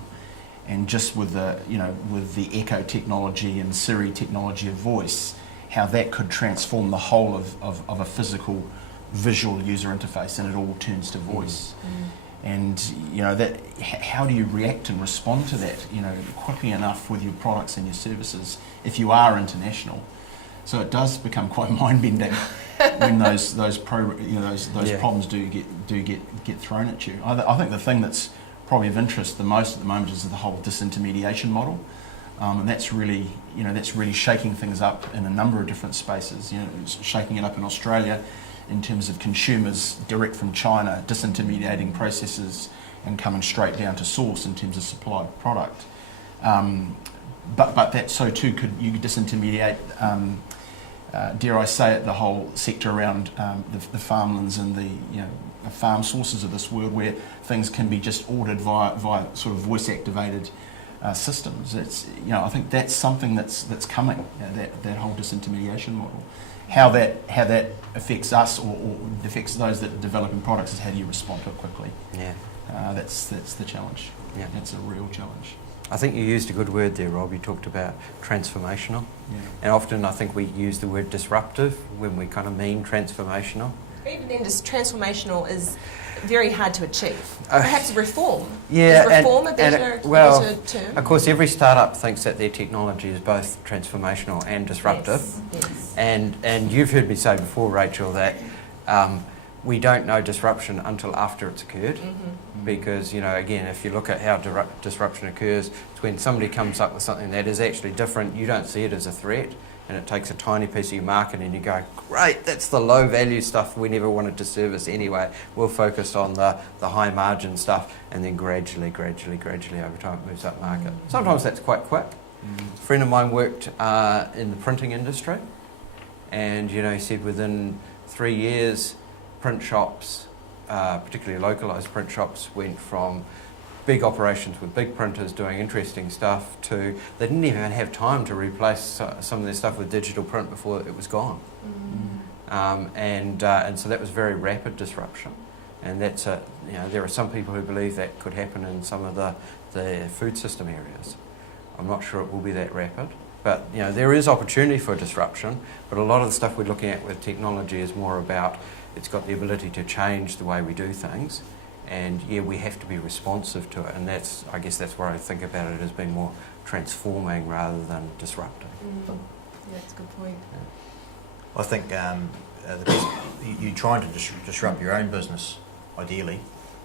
And just with the Echo technology and Siri technology of voice, how that could transform the whole of a physical visual user interface, and it all turns to voice. And how do you react and respond to that quickly enough with your products and your services if you are international? So it does become quite mind-bending when those problems do get thrown at you. I think the thing that's probably of interest the most at the moment is the whole disintermediation model, and that's really shaking things up in a number of different spaces. It's shaking it up in Australia in terms of consumers direct from China disintermediating processes and coming straight down to source in terms of supplied product. But that so too could you disintermediate, dare I say it, the whole sector around the farmlands and the farm sources of this world, where things can be just ordered via sort of voice activated systems. I think that's something that's coming. That whole disintermediation model. How that affects us or affects those that are developing products is how do you respond to it quickly. Yeah. That's the challenge. Yeah. That's a real challenge. I think you used a good word there, Rob. You talked about transformational. Yeah. And often I think we use the word disruptive when we kind of mean transformational. Even then, just transformational is very hard to achieve. Perhaps reform. Yeah, is reform a better term? Of course, every startup thinks that their technology is both transformational and disruptive. Yes. And you've heard me say before, Rachel, that we don't know disruption until after it's occurred. Because, again, if you look at how disruption occurs, it's when somebody comes up with something that is actually different, you don't see it as a threat, and it takes a tiny piece of your market and you go, great, that's the low value stuff we never wanted to service anyway. We'll focus on the high margin stuff, and then gradually over time it moves up market. Sometimes that's quite quick. A friend of mine worked in the printing industry, and he said within 3 years, print shops, particularly localised print shops, went from big operations with big printers doing interesting stuff to they didn't even have time to replace some of their stuff with digital print before it was gone. And so that was very rapid disruption. And that's there are some people who believe that could happen in some of the food system areas. I'm not sure it will be that rapid, but there is opportunity for disruption. But a lot of the stuff we're looking at with technology is more about it's got the ability to change the way we do things. And we have to be responsive to it, and I guess that's where I think about it as being more transforming rather than disrupting. Yeah, that's a good point. I think you're trying to disrupt your own business, ideally.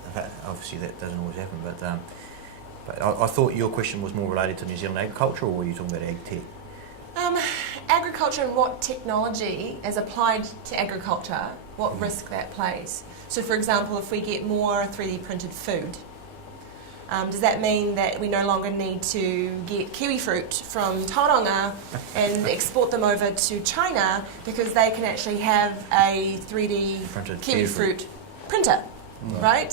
In fact, obviously that doesn't always happen, but I thought your question was more related to New Zealand agriculture, or were you talking about AgTech? Agriculture and what technology as applied to agriculture, what risk that plays. So for example, if we get more 3D printed food, Does that mean that we no longer need to get kiwi fruit from Tauranga and export them over to China because they can actually have a 3D Printed kiwi kiwi fruit printer, right?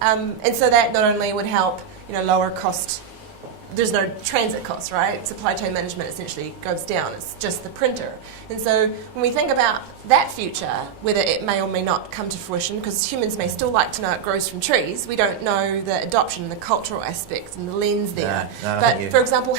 Mm. And so that not only would help, lower cost. There's no transit cost, right? Supply chain management essentially goes down. It's just the printer. And so when we think about that future, whether it may or may not come to fruition, because humans may still like to know it grows from trees, we don't know the adoption and the cultural aspects and the lens there. No, but for example,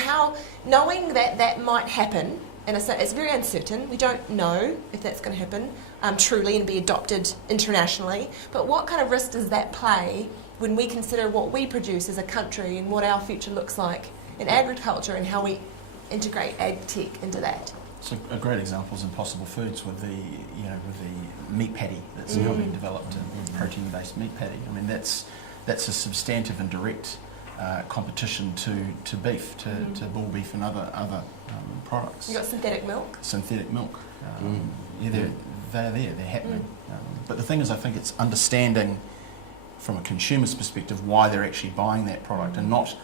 knowing that might happen, and it's very uncertain, we don't know if that's going to happen truly and be adopted internationally, but what kind of risk does that play when we consider what we produce as a country and what our future looks like in agriculture and how we integrate AgTech into that? So a great example is Impossible Foods with the meat patty that's now being developed, and protein-based meat patty. I mean, that's a substantive and direct competition to beef, to bull beef and other products. You got synthetic milk. Synthetic milk. They're there. They're happening. But the thing is, I think it's understanding from a consumer's perspective why they're actually buying that product, and not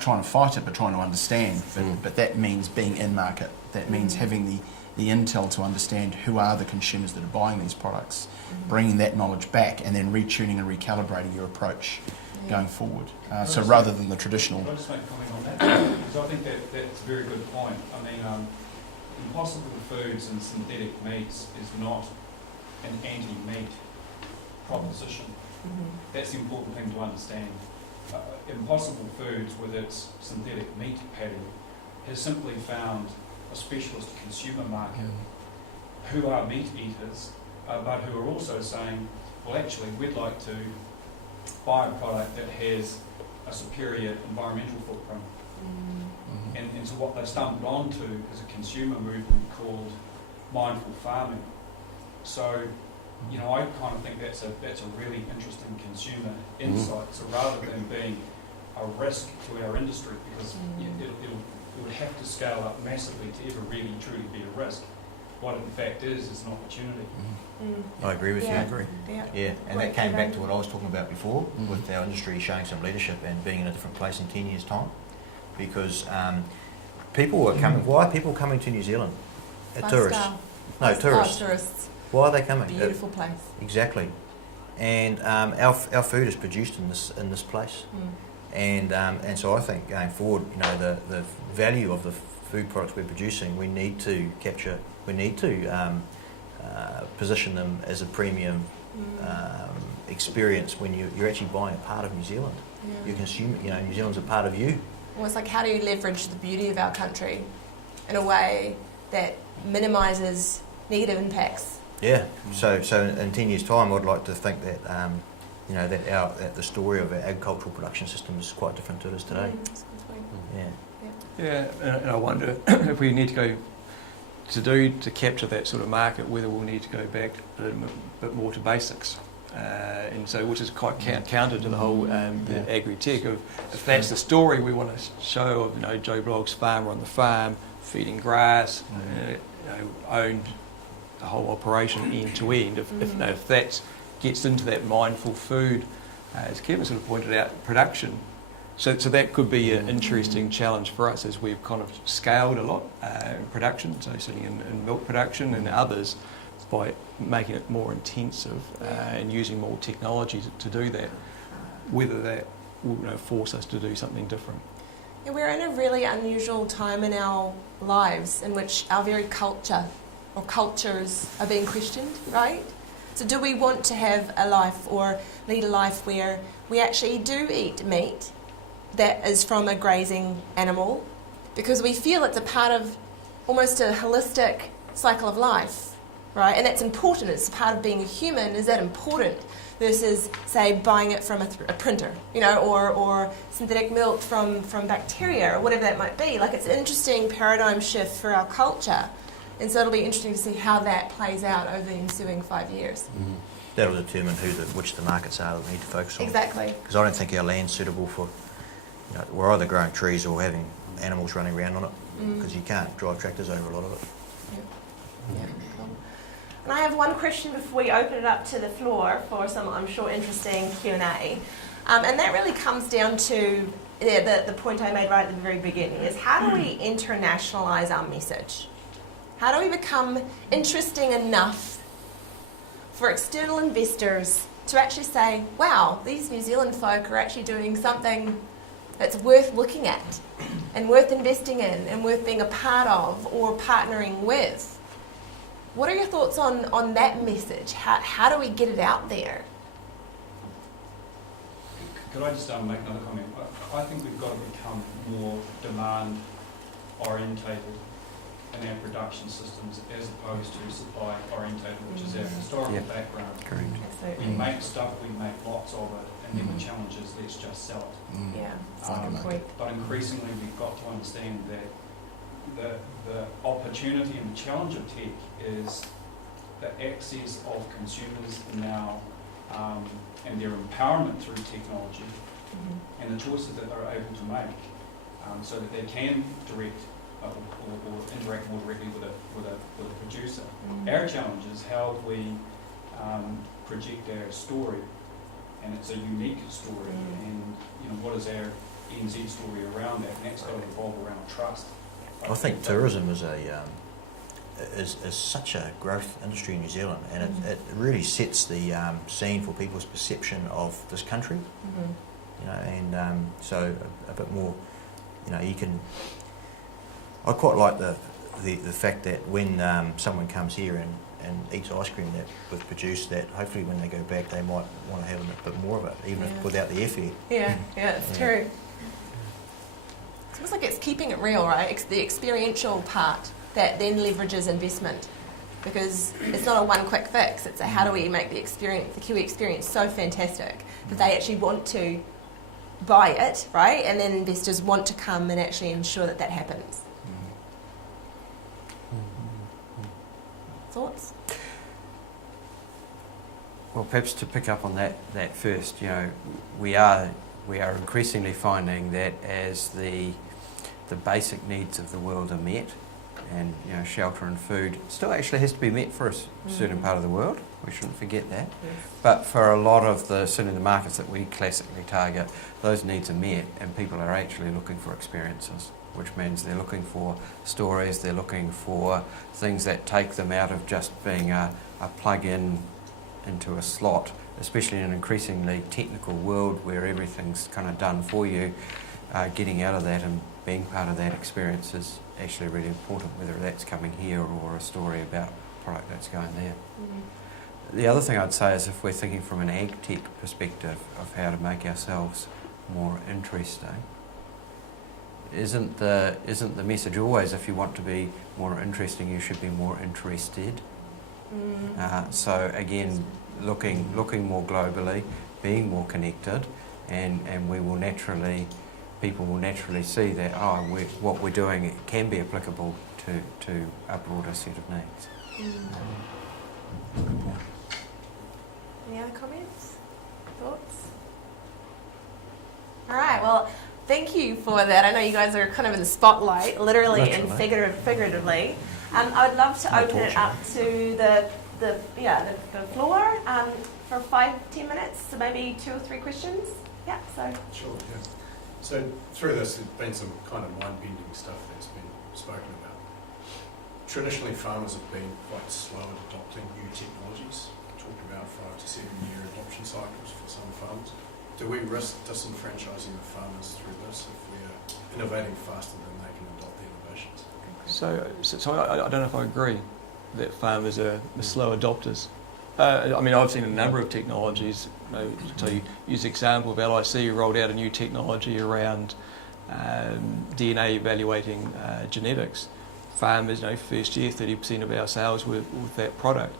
trying to fight it but trying to understand. But that means being in market. That means having the intel to understand who are the consumers that are buying these products, bringing that knowledge back, and then retuning and recalibrating your approach going forward. So rather than the traditional... Can I just make a comment on that? Because I think that's a very good point. I mean, Impossible Foods and synthetic meats is not an anti-meat proposition. That's the important thing to understand. Impossible Foods, with its synthetic meat patty, has simply found a specialist consumer market who are meat eaters, but who are also saying, well, actually, we'd like to buy a product that has a superior environmental footprint. And so what they stumbled onto is a consumer movement called mindful farming. So, I kind of think that's a really interesting consumer insight. So rather than being a risk to our industry, because it would have to scale up massively to ever really truly be a risk, what it in fact is an opportunity. I agree with you. Yeah. And that came back to what I was talking about before, with our industry showing some leadership and being in a different place in 10 years' time. Because people are coming. Why are people coming to New Zealand? Tourists. No, tourists. Tourists. Why are they coming? Beautiful place. Exactly. And our food is produced in this place. And so I think going forward, the value of the food products we're producing, we need to capture. We need to position them as a premium experience when you're actually buying a part of New Zealand. You consume. New Zealand's a part of you. Well, it's like, how do you leverage the beauty of our country in a way that minimises negative impacts? Yeah. So in 10 years' time, I'd like to think that that the story of our agricultural production system is quite different to it is today. Yeah, and I wonder if we need to go to capture that sort of market, whether we'll need to go back a bit more to basics. And so, which is quite counter to the whole the AgTech of, if that's the story we want to show of Joe Blogg's farmer on the farm feeding grass, owned the whole operation end to end. If that gets into that mindful food, as Kevin sort of pointed out, production. So that could be an interesting challenge for us as we've kind of scaled a lot in production, so certainly in milk production and others, by making it more intensive and using more technology to do that, whether that will force us to do something different. Yeah, we're in a really unusual time in our lives in which our very culture or cultures are being questioned, right? So do we want to have a life or lead a life where we actually do eat meat that is from a grazing animal because we feel it's a part of almost a holistic cycle of life? Right, and that's important. It's part of being a human. Is that important versus, say, buying it from a printer, or synthetic milk from bacteria or whatever that might be? Like, it's an interesting paradigm shift for our culture, and so it'll be interesting to see how that plays out over the ensuing 5 years. That'll determine which the markets are that we need to focus on. Exactly. Because I don't think our land's suitable for, we're either growing trees or having animals running around on it, because you can't drive tractors over a lot of it. Yeah. Cool. And I have one question before we open it up to the floor for some, I'm sure, interesting Q&A. And that really comes down to the point I made right at the very beginning, is how do we internationalise our message? How do we become interesting enough for external investors to actually say, wow, these New Zealand folk are actually doing something that's worth looking at and worth investing in and worth being a part of or partnering with? What are your thoughts on that message? How do we get it out there? Could I just make another comment? I think we've got to become more demand orientated in our production systems as opposed to supply orientated, which is our historical background. Correct. We make stuff, we make lots of it, and then the challenge is let's just sell it. Yeah, But increasingly we've got to understand that the opportunity and the challenge of tech is the access of consumers now and their empowerment through technology and the choices that they're able to make so that they can direct or interact more directly with a producer. Our challenge is how we project our story, and it's a unique story, and what is our NZ story around that, and that's got to evolve around trust. I think tourism is such a growth industry in New Zealand, and it really sets the scene for people's perception of this country. And so a bit more, you can. I quite like the fact that when someone comes here and eats ice cream that was produced, that hopefully when they go back they might want to have a bit more of it, even if without the airfare. Yeah, it's true. It's almost like it's keeping it real, right? It's the experiential part that then leverages investment, because it's not a one quick fix. It's a how do we make the Kiwi experience so fantastic that they actually want to buy it, right? And then investors want to come and actually ensure that happens. Thoughts? Well, perhaps to pick up on that first, we are increasingly finding that as the basic needs of the world are met, and shelter and food still actually has to be met for a certain part of the world. We shouldn't forget that. Yes. But for a lot of certainly the markets that we classically target, those needs are met, and people are actually looking for experiences, which means they're looking for stories, they're looking for things that take them out of just being a plug-in into a slot, especially in an increasingly technical world where everything's kind of done for you. Getting out of that and being part of that experience is actually really important, whether that's coming here or a story about a product that's going there. The other thing I'd say is if we're thinking from an AgTech perspective of how to make ourselves more interesting, isn't the message always if you want to be more interesting, you should be more interested? So again, looking more globally, being more connected, and people will naturally see that what we're doing can be applicable to a broader set of needs. Any other comments? Thoughts? All right, well, thank you for that. I know you guys are kind of in the spotlight, literally and figuratively. I would love to open it up to the floor for 5-10 minutes, so maybe 2 or 3 questions. Yeah, so. Sure, yeah. So through this, there's been some kind of mind-bending stuff that's been spoken about. Traditionally, farmers have been quite slow at adopting new technologies. Talked about 5 to 7 year adoption cycles for some farmers. Do we risk disenfranchising the farmers through this if we are innovating faster than they can adopt the innovations? So I don't know if I agree that farmers are the slow adopters. I've seen a number of technologies. So you use the example of LIC, who rolled out a new technology around DNA evaluating genetics. Farmers, first year, 30% of our sales were with that product.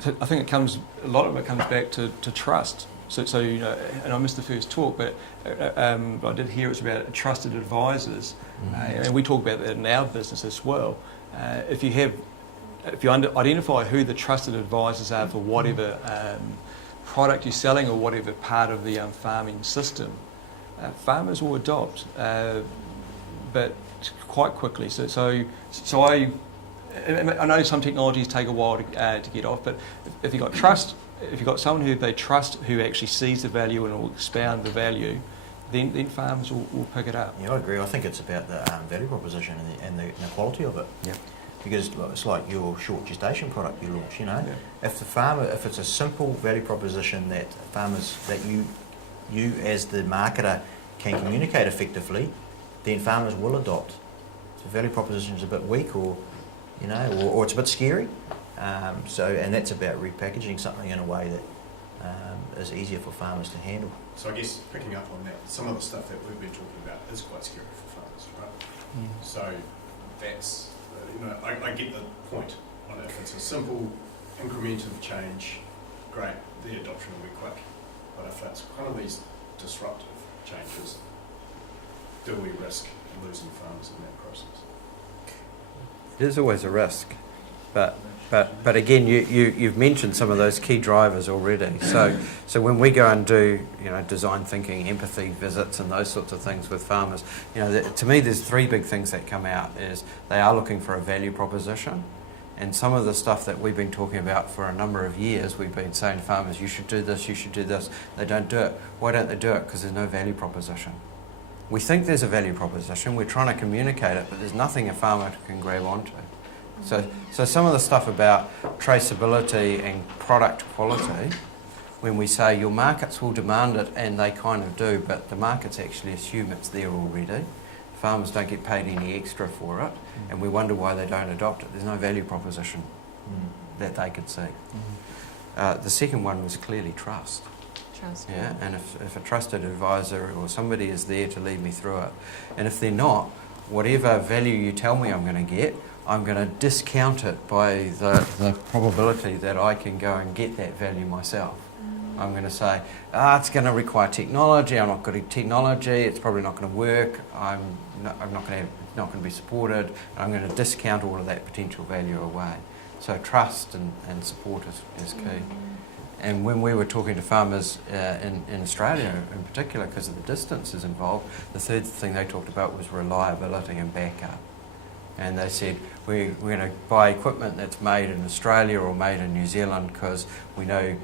So I think a lot of it comes back to trust. So and I missed the first talk, but I did hear it's about trusted advisors, and we talk about that in our business as well. If you identify who the trusted advisors are for whatever product you're selling or whatever part of the farming system, farmers will adopt, but quite quickly. So I know some technologies take a while to get off, but if you've got trust if you've got someone who they trust, who actually sees the value and will expound the value, then farmers will pick it up. Yeah, I agree. I think it's about the value proposition and the quality of it. Yeah. Because it's like your short gestation product you launch, you know. Yeah. If it's a simple value proposition that farmers, that you as the marketer can communicate effectively, then farmers will adopt. If the value proposition is a bit weak or it's a bit scary, and that's about repackaging something in a way that is easier for farmers to handle. So I guess picking up on that, some of the stuff that we've been talking about is quite scary for farmers, right? So that's, I get the point on it. If it's a simple, incremental change, great, the adoption will be quick. But if it's kind of these disruptive changes, do we risk losing farmers in that process? There's always a risk, but again, you've mentioned some of those key drivers already. So when we go and do design thinking, empathy visits, and those sorts of things with farmers, to me there's three big things that come out. Is they are looking for a value proposition, and some of the stuff that we've been talking about for a number of years, we've been saying to farmers, you should do this, you should do this. They don't do it. Why don't they do it? Because there's no value proposition. We think there's a value proposition, we're trying to communicate it, but there's nothing a farmer can grab onto. So some of the stuff about traceability and product quality, when we say your markets will demand it, and they kind of do, but the markets actually assume it's there already. Farmers don't get paid any extra for it, and we wonder why they don't adopt it. There's no value proposition that they could see. The second one was clearly trust. Yeah, and if a trusted advisor or somebody is there to lead me through it, and if they're not, whatever value you tell me I'm going to get, I'm going to discount it by the probability that I can go and get that value myself. I'm going to say, it's going to require technology, I'm not good at technology, it's probably not going to work, I'm not going to be supported, and I'm going to discount all of that potential value away. So trust and support is key. And when we were talking to farmers in Australia in particular, because of the distances involved, the third thing they talked about was reliability and backup. And they said, we're going to buy equipment that's made in Australia or made in New Zealand because we know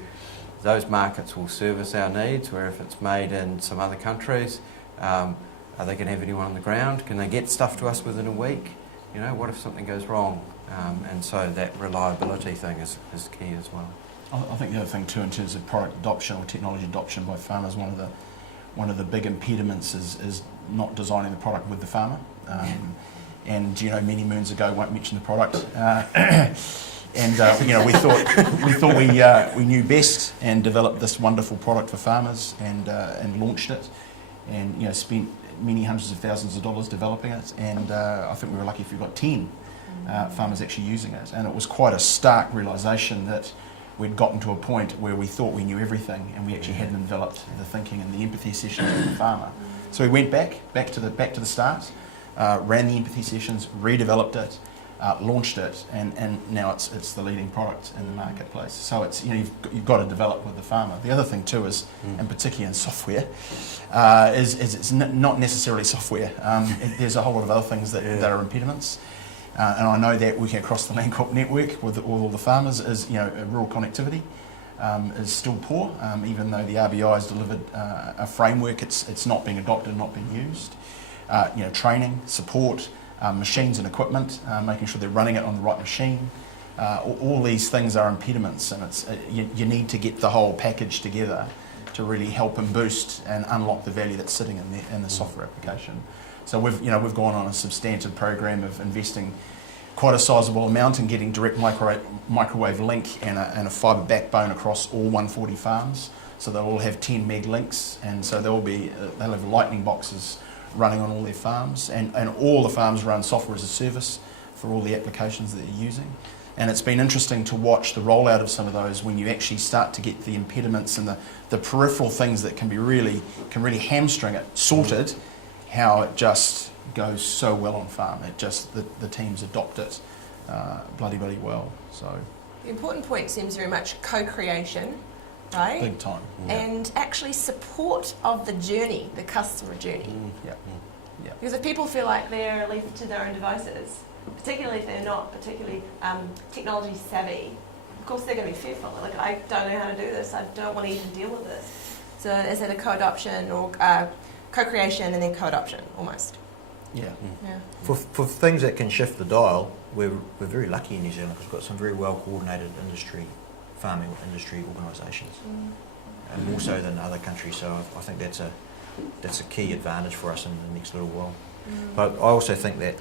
those markets will service our needs, where if it's made in some other countries, are they going to have anyone on the ground? Can they get stuff to us within a week? What if something goes wrong? And so that reliability thing is key as well. I think the other thing too, in terms of product adoption or technology adoption by farmers, one of the big impediments is not designing the product with the farmer. And many moons ago, won't mention the product. We thought we knew best and developed this wonderful product for farmers and launched it, and spent many hundreds of thousands of dollars developing it. And I think we were lucky if we got 10 farmers actually using it. And it was quite a stark realisation that we'd gotten to a point where we thought we knew everything, and we actually hadn't developed the thinking and the empathy sessions with the farmer. So we went back to the start, ran the empathy sessions, redeveloped it, launched it, and now it's the leading product in the marketplace. So it's you've got to develop with the farmer. The other thing too is, and particularly in software, is it's not necessarily software. There's a whole lot of other things that are impediments. And I know that working across the Landcorp network with all the farmers is, rural connectivity is still poor, even though the RBI has delivered a framework, it's not being adopted, not being used. Training, support, machines and equipment, making sure they're running it on the right machine. All these things are impediments, and it's you need to get the whole package together to really help and boost and unlock the value that's sitting in the software application. So we've gone on a substantive program of investing quite a sizable amount in getting direct microwave link and a fibre backbone across all 140 farms. So they'll all have 10 meg links, and so they'll have lightning boxes running on all their farms, and all the farms run software as a service for all the applications that they're using. And it's been interesting to watch the rollout of some of those when you actually start to get the impediments and the peripheral things that can really hamstring it sorted, how it just goes so well on farm. It just, the teams adopt it bloody well. So The important point seems very much co-creation, right? big time. And actually support of the journey, the customer journey. Yeah. Because if people feel like they're left to their own devices, particularly if they're not particularly technology savvy, course they're going to be fearful. Like, I don't know how to do this. I don't want to even deal with this. So is it a co-adoption or co-creation and then co-adoption almost? Yeah. Yeah. For things that can shift the dial, we're very lucky in New Zealand because we've got some very well coordinated farming industry organisations, and more so than other countries. So I think that's a key advantage for us in the next little while. But I also think that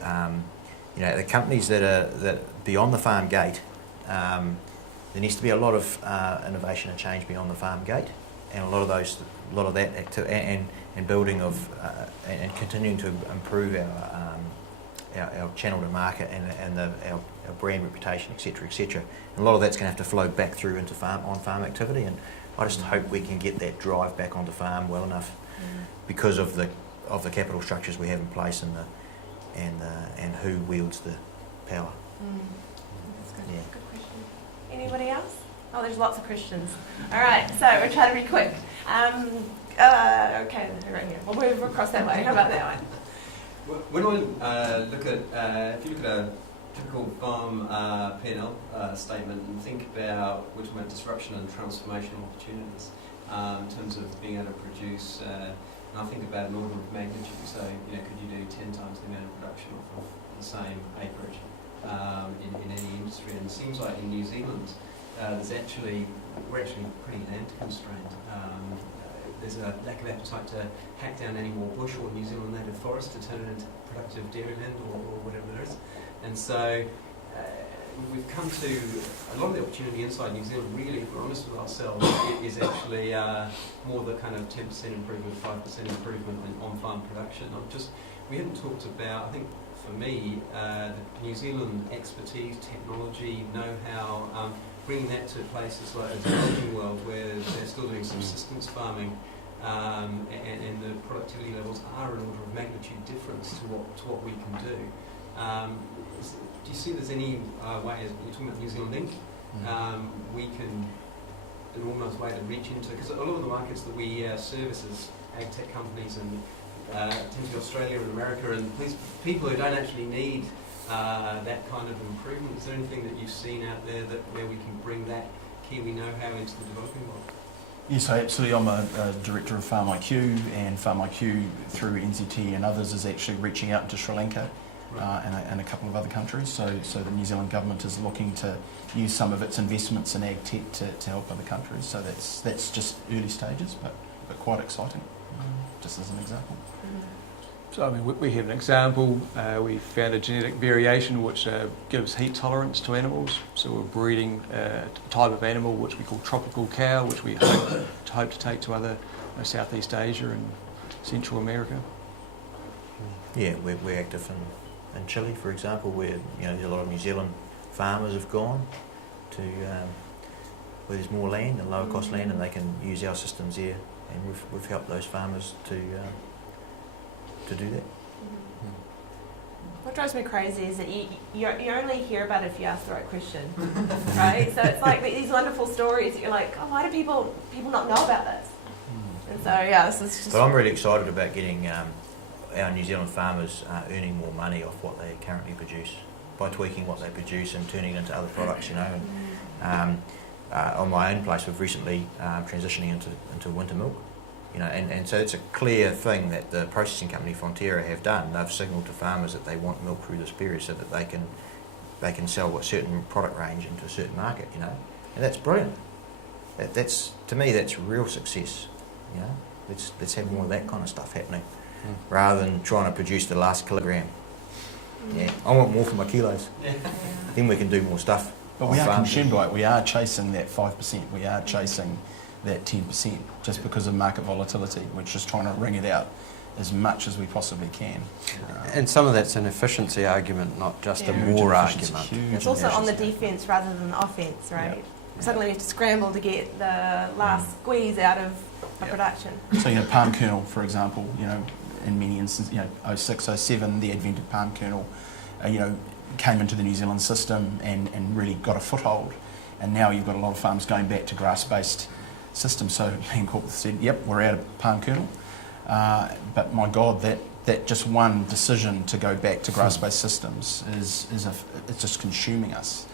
the companies that are beyond the farm gate, there needs to be a lot of innovation and change beyond the farm gate, and a lot of that and building of and continuing to improve our channel to market and our brand reputation, etc., etc. And a lot of that's going to have to flow back through into on-farm activity, and I just hope we can get that drive back onto farm well enough because of the capital structures we have in place and who wields the power. That's good. Yeah. Good question. Anybody else? Oh, there's lots of questions. All right, so we'll try to be quick. Okay, right here. We'll move across that way. How about that one? When I look at, if you look at a typical farm P&L statement and think about, we're talking about disruption and transformational opportunities in terms of being able to produce, and I think about an order of magnitude, so could you do 10 times the amount of production off of the same acreage in any industry? And it seems like in New Zealand, we're actually pretty land constrained. There's a lack of appetite to hack down any more bush or New Zealand native forest to turn it into productive dairyland or whatever there is. And so we've come to a lot of the opportunity inside New Zealand, really, if we're honest with ourselves, is actually more the kind of 10% improvement, 5% improvement in on-farm production. We haven't talked about, I think for me, the New Zealand expertise, technology, know-how, bringing that to places like the developing world where they're still doing subsistence farming, and the productivity levels are an order of magnitude difference to what we can do. Do you see there's any way, as you're talking about New Zealand Inc., we can, an organised way to reach into, because a lot of the markets that we service as AgTech companies and tend to be Australia and America, and people who don't actually need that kind of improvement. Is there anything that you've seen out there where we can bring that Kiwi know-how into the developing world? Yes, absolutely. I'm a director of Farm IQ, and Farm IQ through NZT and others is actually reaching out to Sri Lanka and a couple of other countries. So the New Zealand government is looking to use some of its investments in AgTech to help other countries. So that's just early stages, but quite exciting, just as an example. So I mean, we have an example. We found a genetic variation which gives heat tolerance to animals. So we're breeding a type of animal which we call tropical cow, which we hope to take to other Southeast Asia and Central America. Yeah, we're active in Chile, for example, where a lot of New Zealand farmers have gone to where there's more land and lower cost land, and they can use our systems there, and we've helped those farmers to do that. What drives me crazy is that you only hear about it if you ask the right question, right? So it's like these wonderful stories that you're like, oh, why do people not know about this? And so this is just. But I'm really excited about getting our New Zealand farmers earning more money off what they currently produce by tweaking what they produce and turning it into other products. And, on my own place, we've recently transitioning into winter milk. And so it's a clear thing that the processing company Fonterra have done. They've signalled to farmers that they want milk through this period so that they can sell a certain product range into a certain market. And that's brilliant. That's to me that's real success. Let's have more of that kind of stuff happening, rather than trying to produce the last kilogram. Yeah, I want more for my kilos. Then we can do more stuff. But we are consumed by it. We are chasing that 5%. We are chasing that 10% just because of market volatility. We're just trying to wring it out as much as we possibly can. And some of that's an efficiency argument, not just a more argument. It's also on the defence rather than the offence, right? Suddenly we have to scramble to get the last squeeze out of a production. So, palm kernel, for example, in many instances, 06, 07, the advent of palm kernel, came into the New Zealand system and really got a foothold. And now you've got a lot of farms going back to grass-based systems. So Landcorp said, yep, we're out of palm kernel. But my God, that just one decision to go back to grass-based systems is it's just consuming us.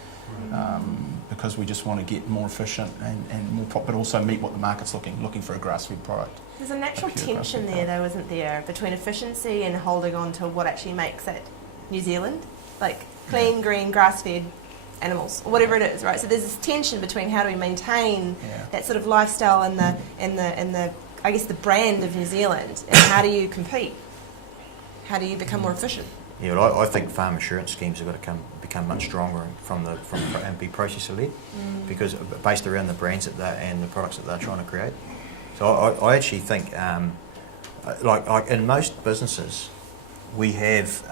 because we just want to get more efficient and more but also meet what the market's looking for a grass-fed product. There's a natural A pure tension grass-fed there, though, isn't there, between efficiency and holding on to what actually makes it New Zealand, like clean, green, grass-fed animals, or whatever it is, right? So there's this tension between how do we maintain that sort of lifestyle and the I guess the brand of New Zealand, and how do you compete? How do you become more efficient? Yeah, well, I think farm assurance schemes have got to become much stronger and be processor led, because based around the brands and the products that they're trying to create. So I actually think, like in most businesses, we have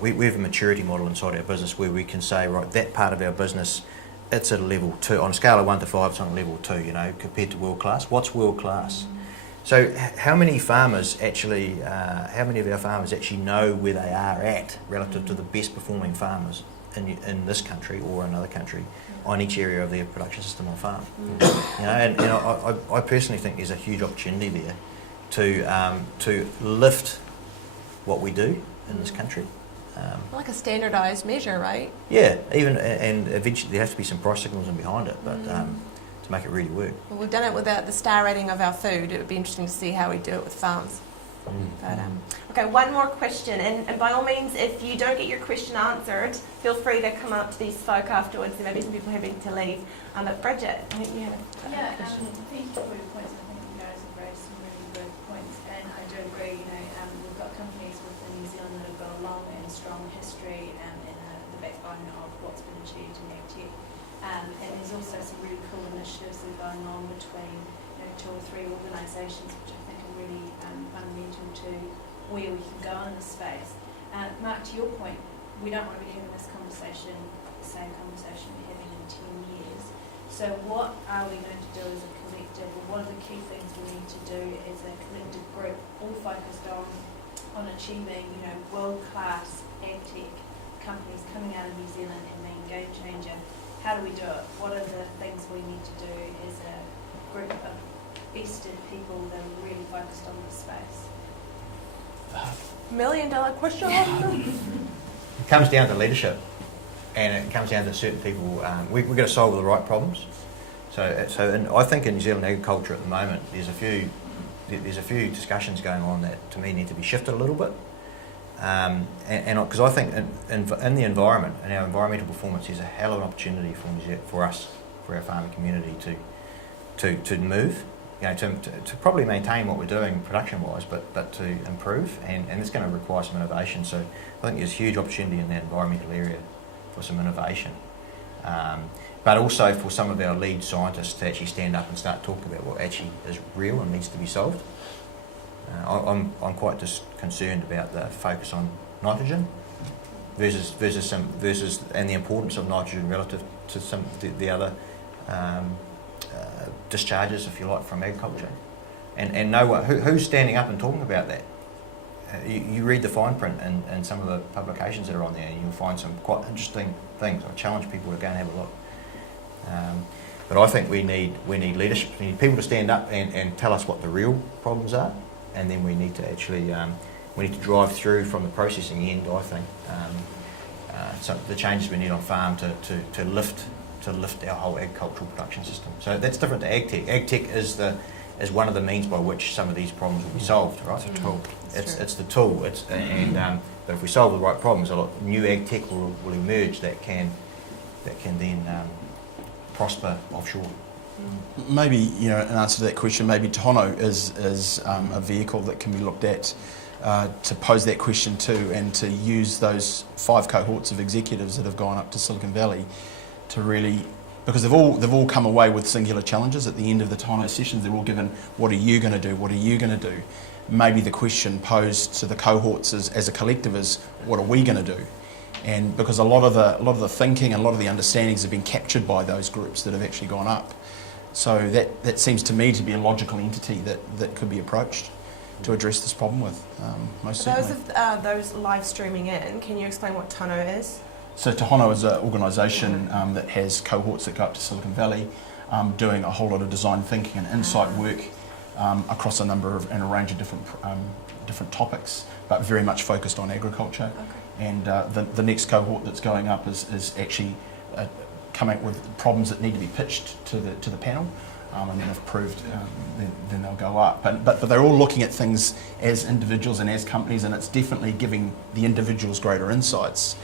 we have a maturity model inside our business where we can say, right, that part of our business, it's at a level 2. On a scale of 1 to 5, it's on a level 2, you know, compared to world class. What's world class? So how many farmers actually, how many of our farmers actually know where they are at relative to the best performing farmers in this country or another country on each area of their production system on farm? You know, and I personally think there's a huge opportunity there to lift what we do in this country. Like a standardised measure, right? Yeah, and eventually there has to be some price signals in behind it, but to make it really work. Well, we've done it without the star rating of our food. It would be interesting to see how we do it with farms. But, okay, one more question, and by all means, if you don't get your question answered, feel free to come up to these folk afterwards. There may be some people having to leave. But Bridget, I think you had a question. Thank you for your points. I think you guys have raised some really good points, and I do agree. You know, we've got companies within New Zealand that have got a long and strong history in the backbone of what's been achieved in AgTech. And there's also some really cool initiatives that are going on between 2 or 3 organisations, which I think are really fundamental to where we can go in this space. Mark, to your point, we don't want to be having this conversation, the same conversation we're having in 10 years. So what are we going to do as a collective, or what are the key things we need to do as a collective group, all focused on achieving, world-class AgTech companies coming out of New Zealand and being game changer? How do we do it? What are the things we need to do as a group of vested people that are really focused on this space? $1 million question. It comes down to leadership, and it comes down to certain people. We've got to solve the right problems. So I think in New Zealand agriculture at the moment, there's a few discussions going on that to me need to be shifted a little bit. And because I think in the environment, in our environmental performance, there's a hell of an opportunity for us, for our farming community to move, to probably maintain what we're doing production-wise, but to improve, and it's going to require some innovation. So I think there's huge opportunity in that environmental area for some innovation, but also for some of our lead scientists to actually stand up and start talking about what actually is real and needs to be solved. I'm quite concerned about the focus on nitrogen versus and the importance of nitrogen relative to some the other discharges, if you like, from agriculture, and no one who's standing up and talking about that. You read the fine print in some of the publications that are on there, and you'll find some quite interesting things. I challenge people to go and have a look. But I think we need leadership. We need people to stand up and tell us what the real problems are. And then we need to actually drive through from the processing end. I think so the changes we need on farm to lift our whole agricultural production system. So that's different to AgTech. AgTech is one of the means by which some of these problems will be solved. Right? It's a tool. It's the tool. But if we solve the right problems, a lot new AgTech will emerge that can then prosper offshore. Maybe, an answer to that question, maybe Tono is a vehicle that can be looked at to pose that question to, and to use those 5 cohorts of executives that have gone up to Silicon Valley to really, because they've all come away with singular challenges at the end of the Tono sessions. They're all given, what are you going to do? What are you going to do? Maybe the question posed to the cohorts as a collective is, what are we going to do? And because a lot of the thinking and a lot of the understandings have been captured by those groups that have actually gone up. So that seems to me to be a logical entity that could be approached to address this problem with, most For certainly. those of those live streaming in, can you explain what Tono is? So Tohono is an organisation that has cohorts that go up to Silicon Valley, doing a whole lot of design thinking and insight work across a number of and a range of different topics, but very much focused on agriculture. Okay. And the next cohort that's going up is actually come out with problems that need to be pitched to the panel, and then if proved, then they'll go up. But they're all looking at things as individuals and as companies, and it's definitely giving the individuals greater insights,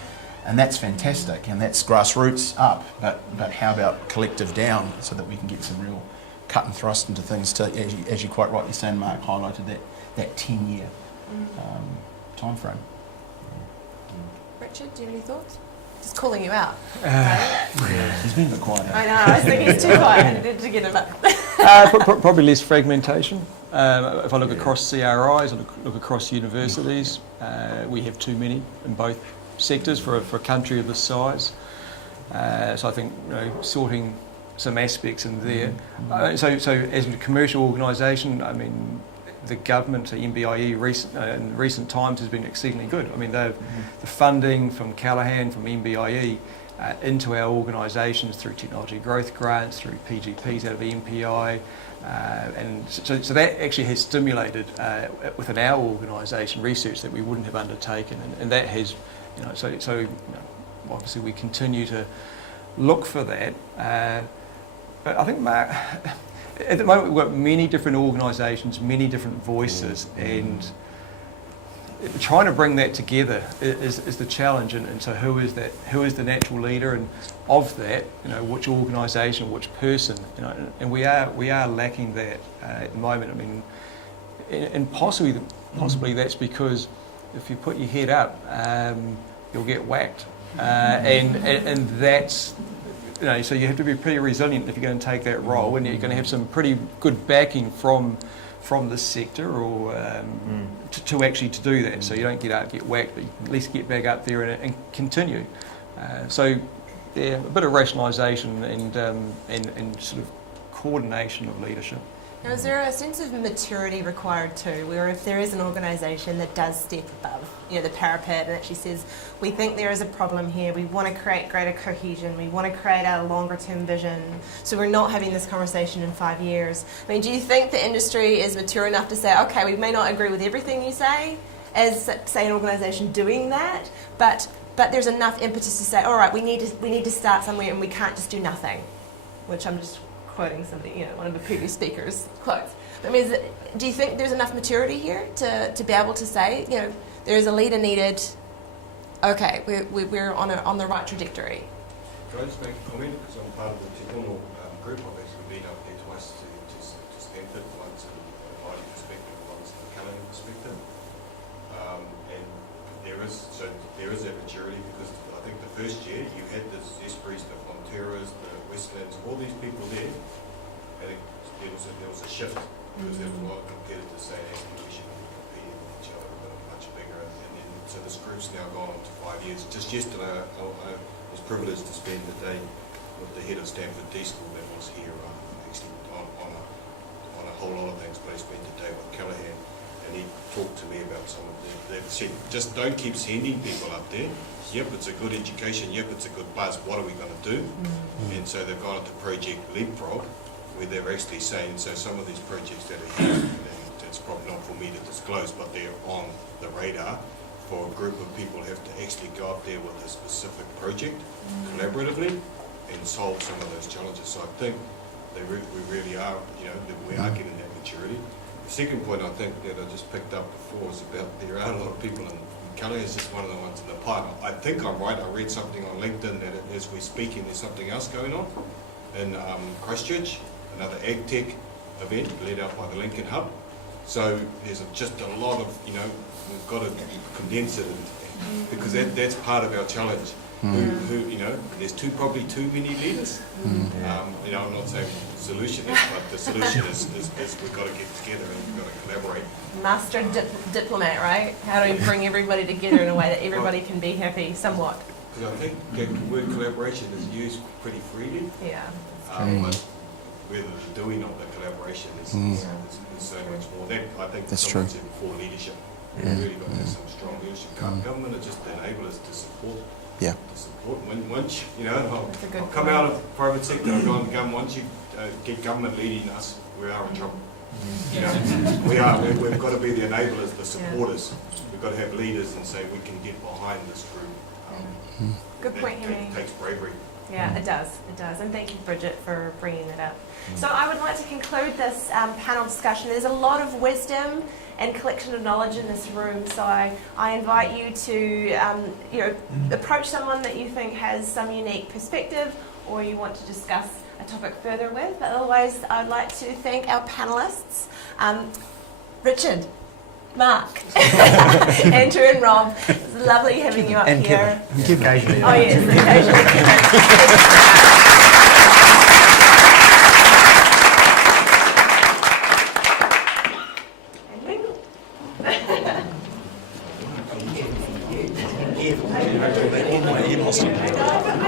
and that's fantastic, and that's grassroots up. But how about collective down, so that we can get some real cut and thrust into things? To, as you quite rightly saying, Mark highlighted that 10-year time frame. Richard, do you have any thoughts? Just calling you out. He's been a bit quiet. I know, I was thinking he's too quiet. I needed to get him up. Probably less fragmentation. If I look across CRIs, I look across universities, we have too many in both sectors for a country of this size. So I think sorting some aspects in there. So as a commercial organisation, I mean, the government, MBIE, in recent times has been exceedingly good. I mean, the funding from Gallagher, from MBIE, into our organisations through technology growth grants, through PGPs out of the MPI, and so that actually has stimulated within our organisation research that we wouldn't have undertaken, and that has, obviously we continue to look for that. But I think, Mark, at the moment we've got many different organisations, many different voices, and trying to bring that together is the challenge. And so who is the natural leader, and of that, which organisation, which person, and we are lacking that at the moment. I mean, and possibly that's because if you put your head up, you'll get whacked, and that's. So you have to be pretty resilient if you're going to take that role, and you're going to have some pretty good backing from the sector, or to actually to do that. So you don't get whacked, but you can at least get back up there and continue. So yeah, a bit of rationalisation and sort of coordination of leadership. Now, is there a sense of maturity required too, where if there is an organisation that does step above, the parapet, and actually says, we think there is a problem here, we want to create greater cohesion, we want to create a longer term vision, so we're not having this conversation in 5 years. I mean, do you think the industry is mature enough to say, okay, we may not agree with everything you say, as, say, an organisation doing that, but there's enough impetus to say, all right, we need to start somewhere, and we can't just do nothing, which I'm just quoting somebody, one of the previous speakers' quotes. I mean, do you think there's enough maturity here to be able to say, there is a leader needed, okay, we're on the right trajectory? Can I just make a comment? Because I'm part of the technical group. I've actually been up there twice to Stanford, once in a Māori perspective, once in a Gallagher perspective. And there is that maturity, because I think the first year you had this Esprit, the Fronteras, the Westlands, all these people there, and there was a shift, because there was a lot of competitors saying, actually, we should be competing with each other, but much bigger. And then, so this group's now gone on to 5 years. Just yesterday, I was privileged to spend the day with the head of Stanford D School that was here, actually on a whole lot of things, but I spent the day with Gallagher, and he talked to me about some of they've said, just don't keep sending people up there. Yep, it's a good education. Yep, it's a good buzz. What are we going to do? And so they've gone into Project Leapfrog, where they're actually saying, so some of these projects that are here, and it's probably not for me to disclose, but they're on the radar for a group of people who have to actually go up there with a specific project collaboratively and solve some of those challenges. So I think we really are, that we are getting that maturity. The second point I think that I just picked up before was about there are a lot of people, and Gallagher is just one of the ones in the pipe. I think I'm right. I read something on LinkedIn that as we're speaking, there's something else going on in Christchurch, another AgTech event led out by the Lincoln Hub. So there's just a lot of, we've got to condense it, because that's part of our challenge. There's probably too many leaders. I'm not saying the solution is, but the solution is we've got to get together and we've got to collaborate. Master diplomat, right? How do we bring everybody together in a way that everybody can be happy, somewhat? Because I think the word collaboration is used pretty freely. Yeah. But whether the doing of the collaboration is so much more. That, I think that's someone true. said before, leadership. We've really got to have some strong leadership. Government are just enablers to support. Yeah. To support. Once I'll come out of the private sector, I'll go on the government. Once you get government leading us, we are in trouble. We are. We've got to be the enablers, the supporters. We've got to have leaders and say we can get behind this group. Good point, Henry. It takes bravery. Yeah, it does, and thank you, Bridget, for bringing it up. So I would like to conclude this panel discussion. There's a lot of wisdom and collection of knowledge in this room, so I invite you to approach someone that you think has some unique perspective or you want to discuss a topic further with. But otherwise, I'd like to thank our panellists, Richard, Mark, Andrew and Rob. It's lovely having you up And here. Kevin. Occasionally. Oh yes, occasionally. All my emails.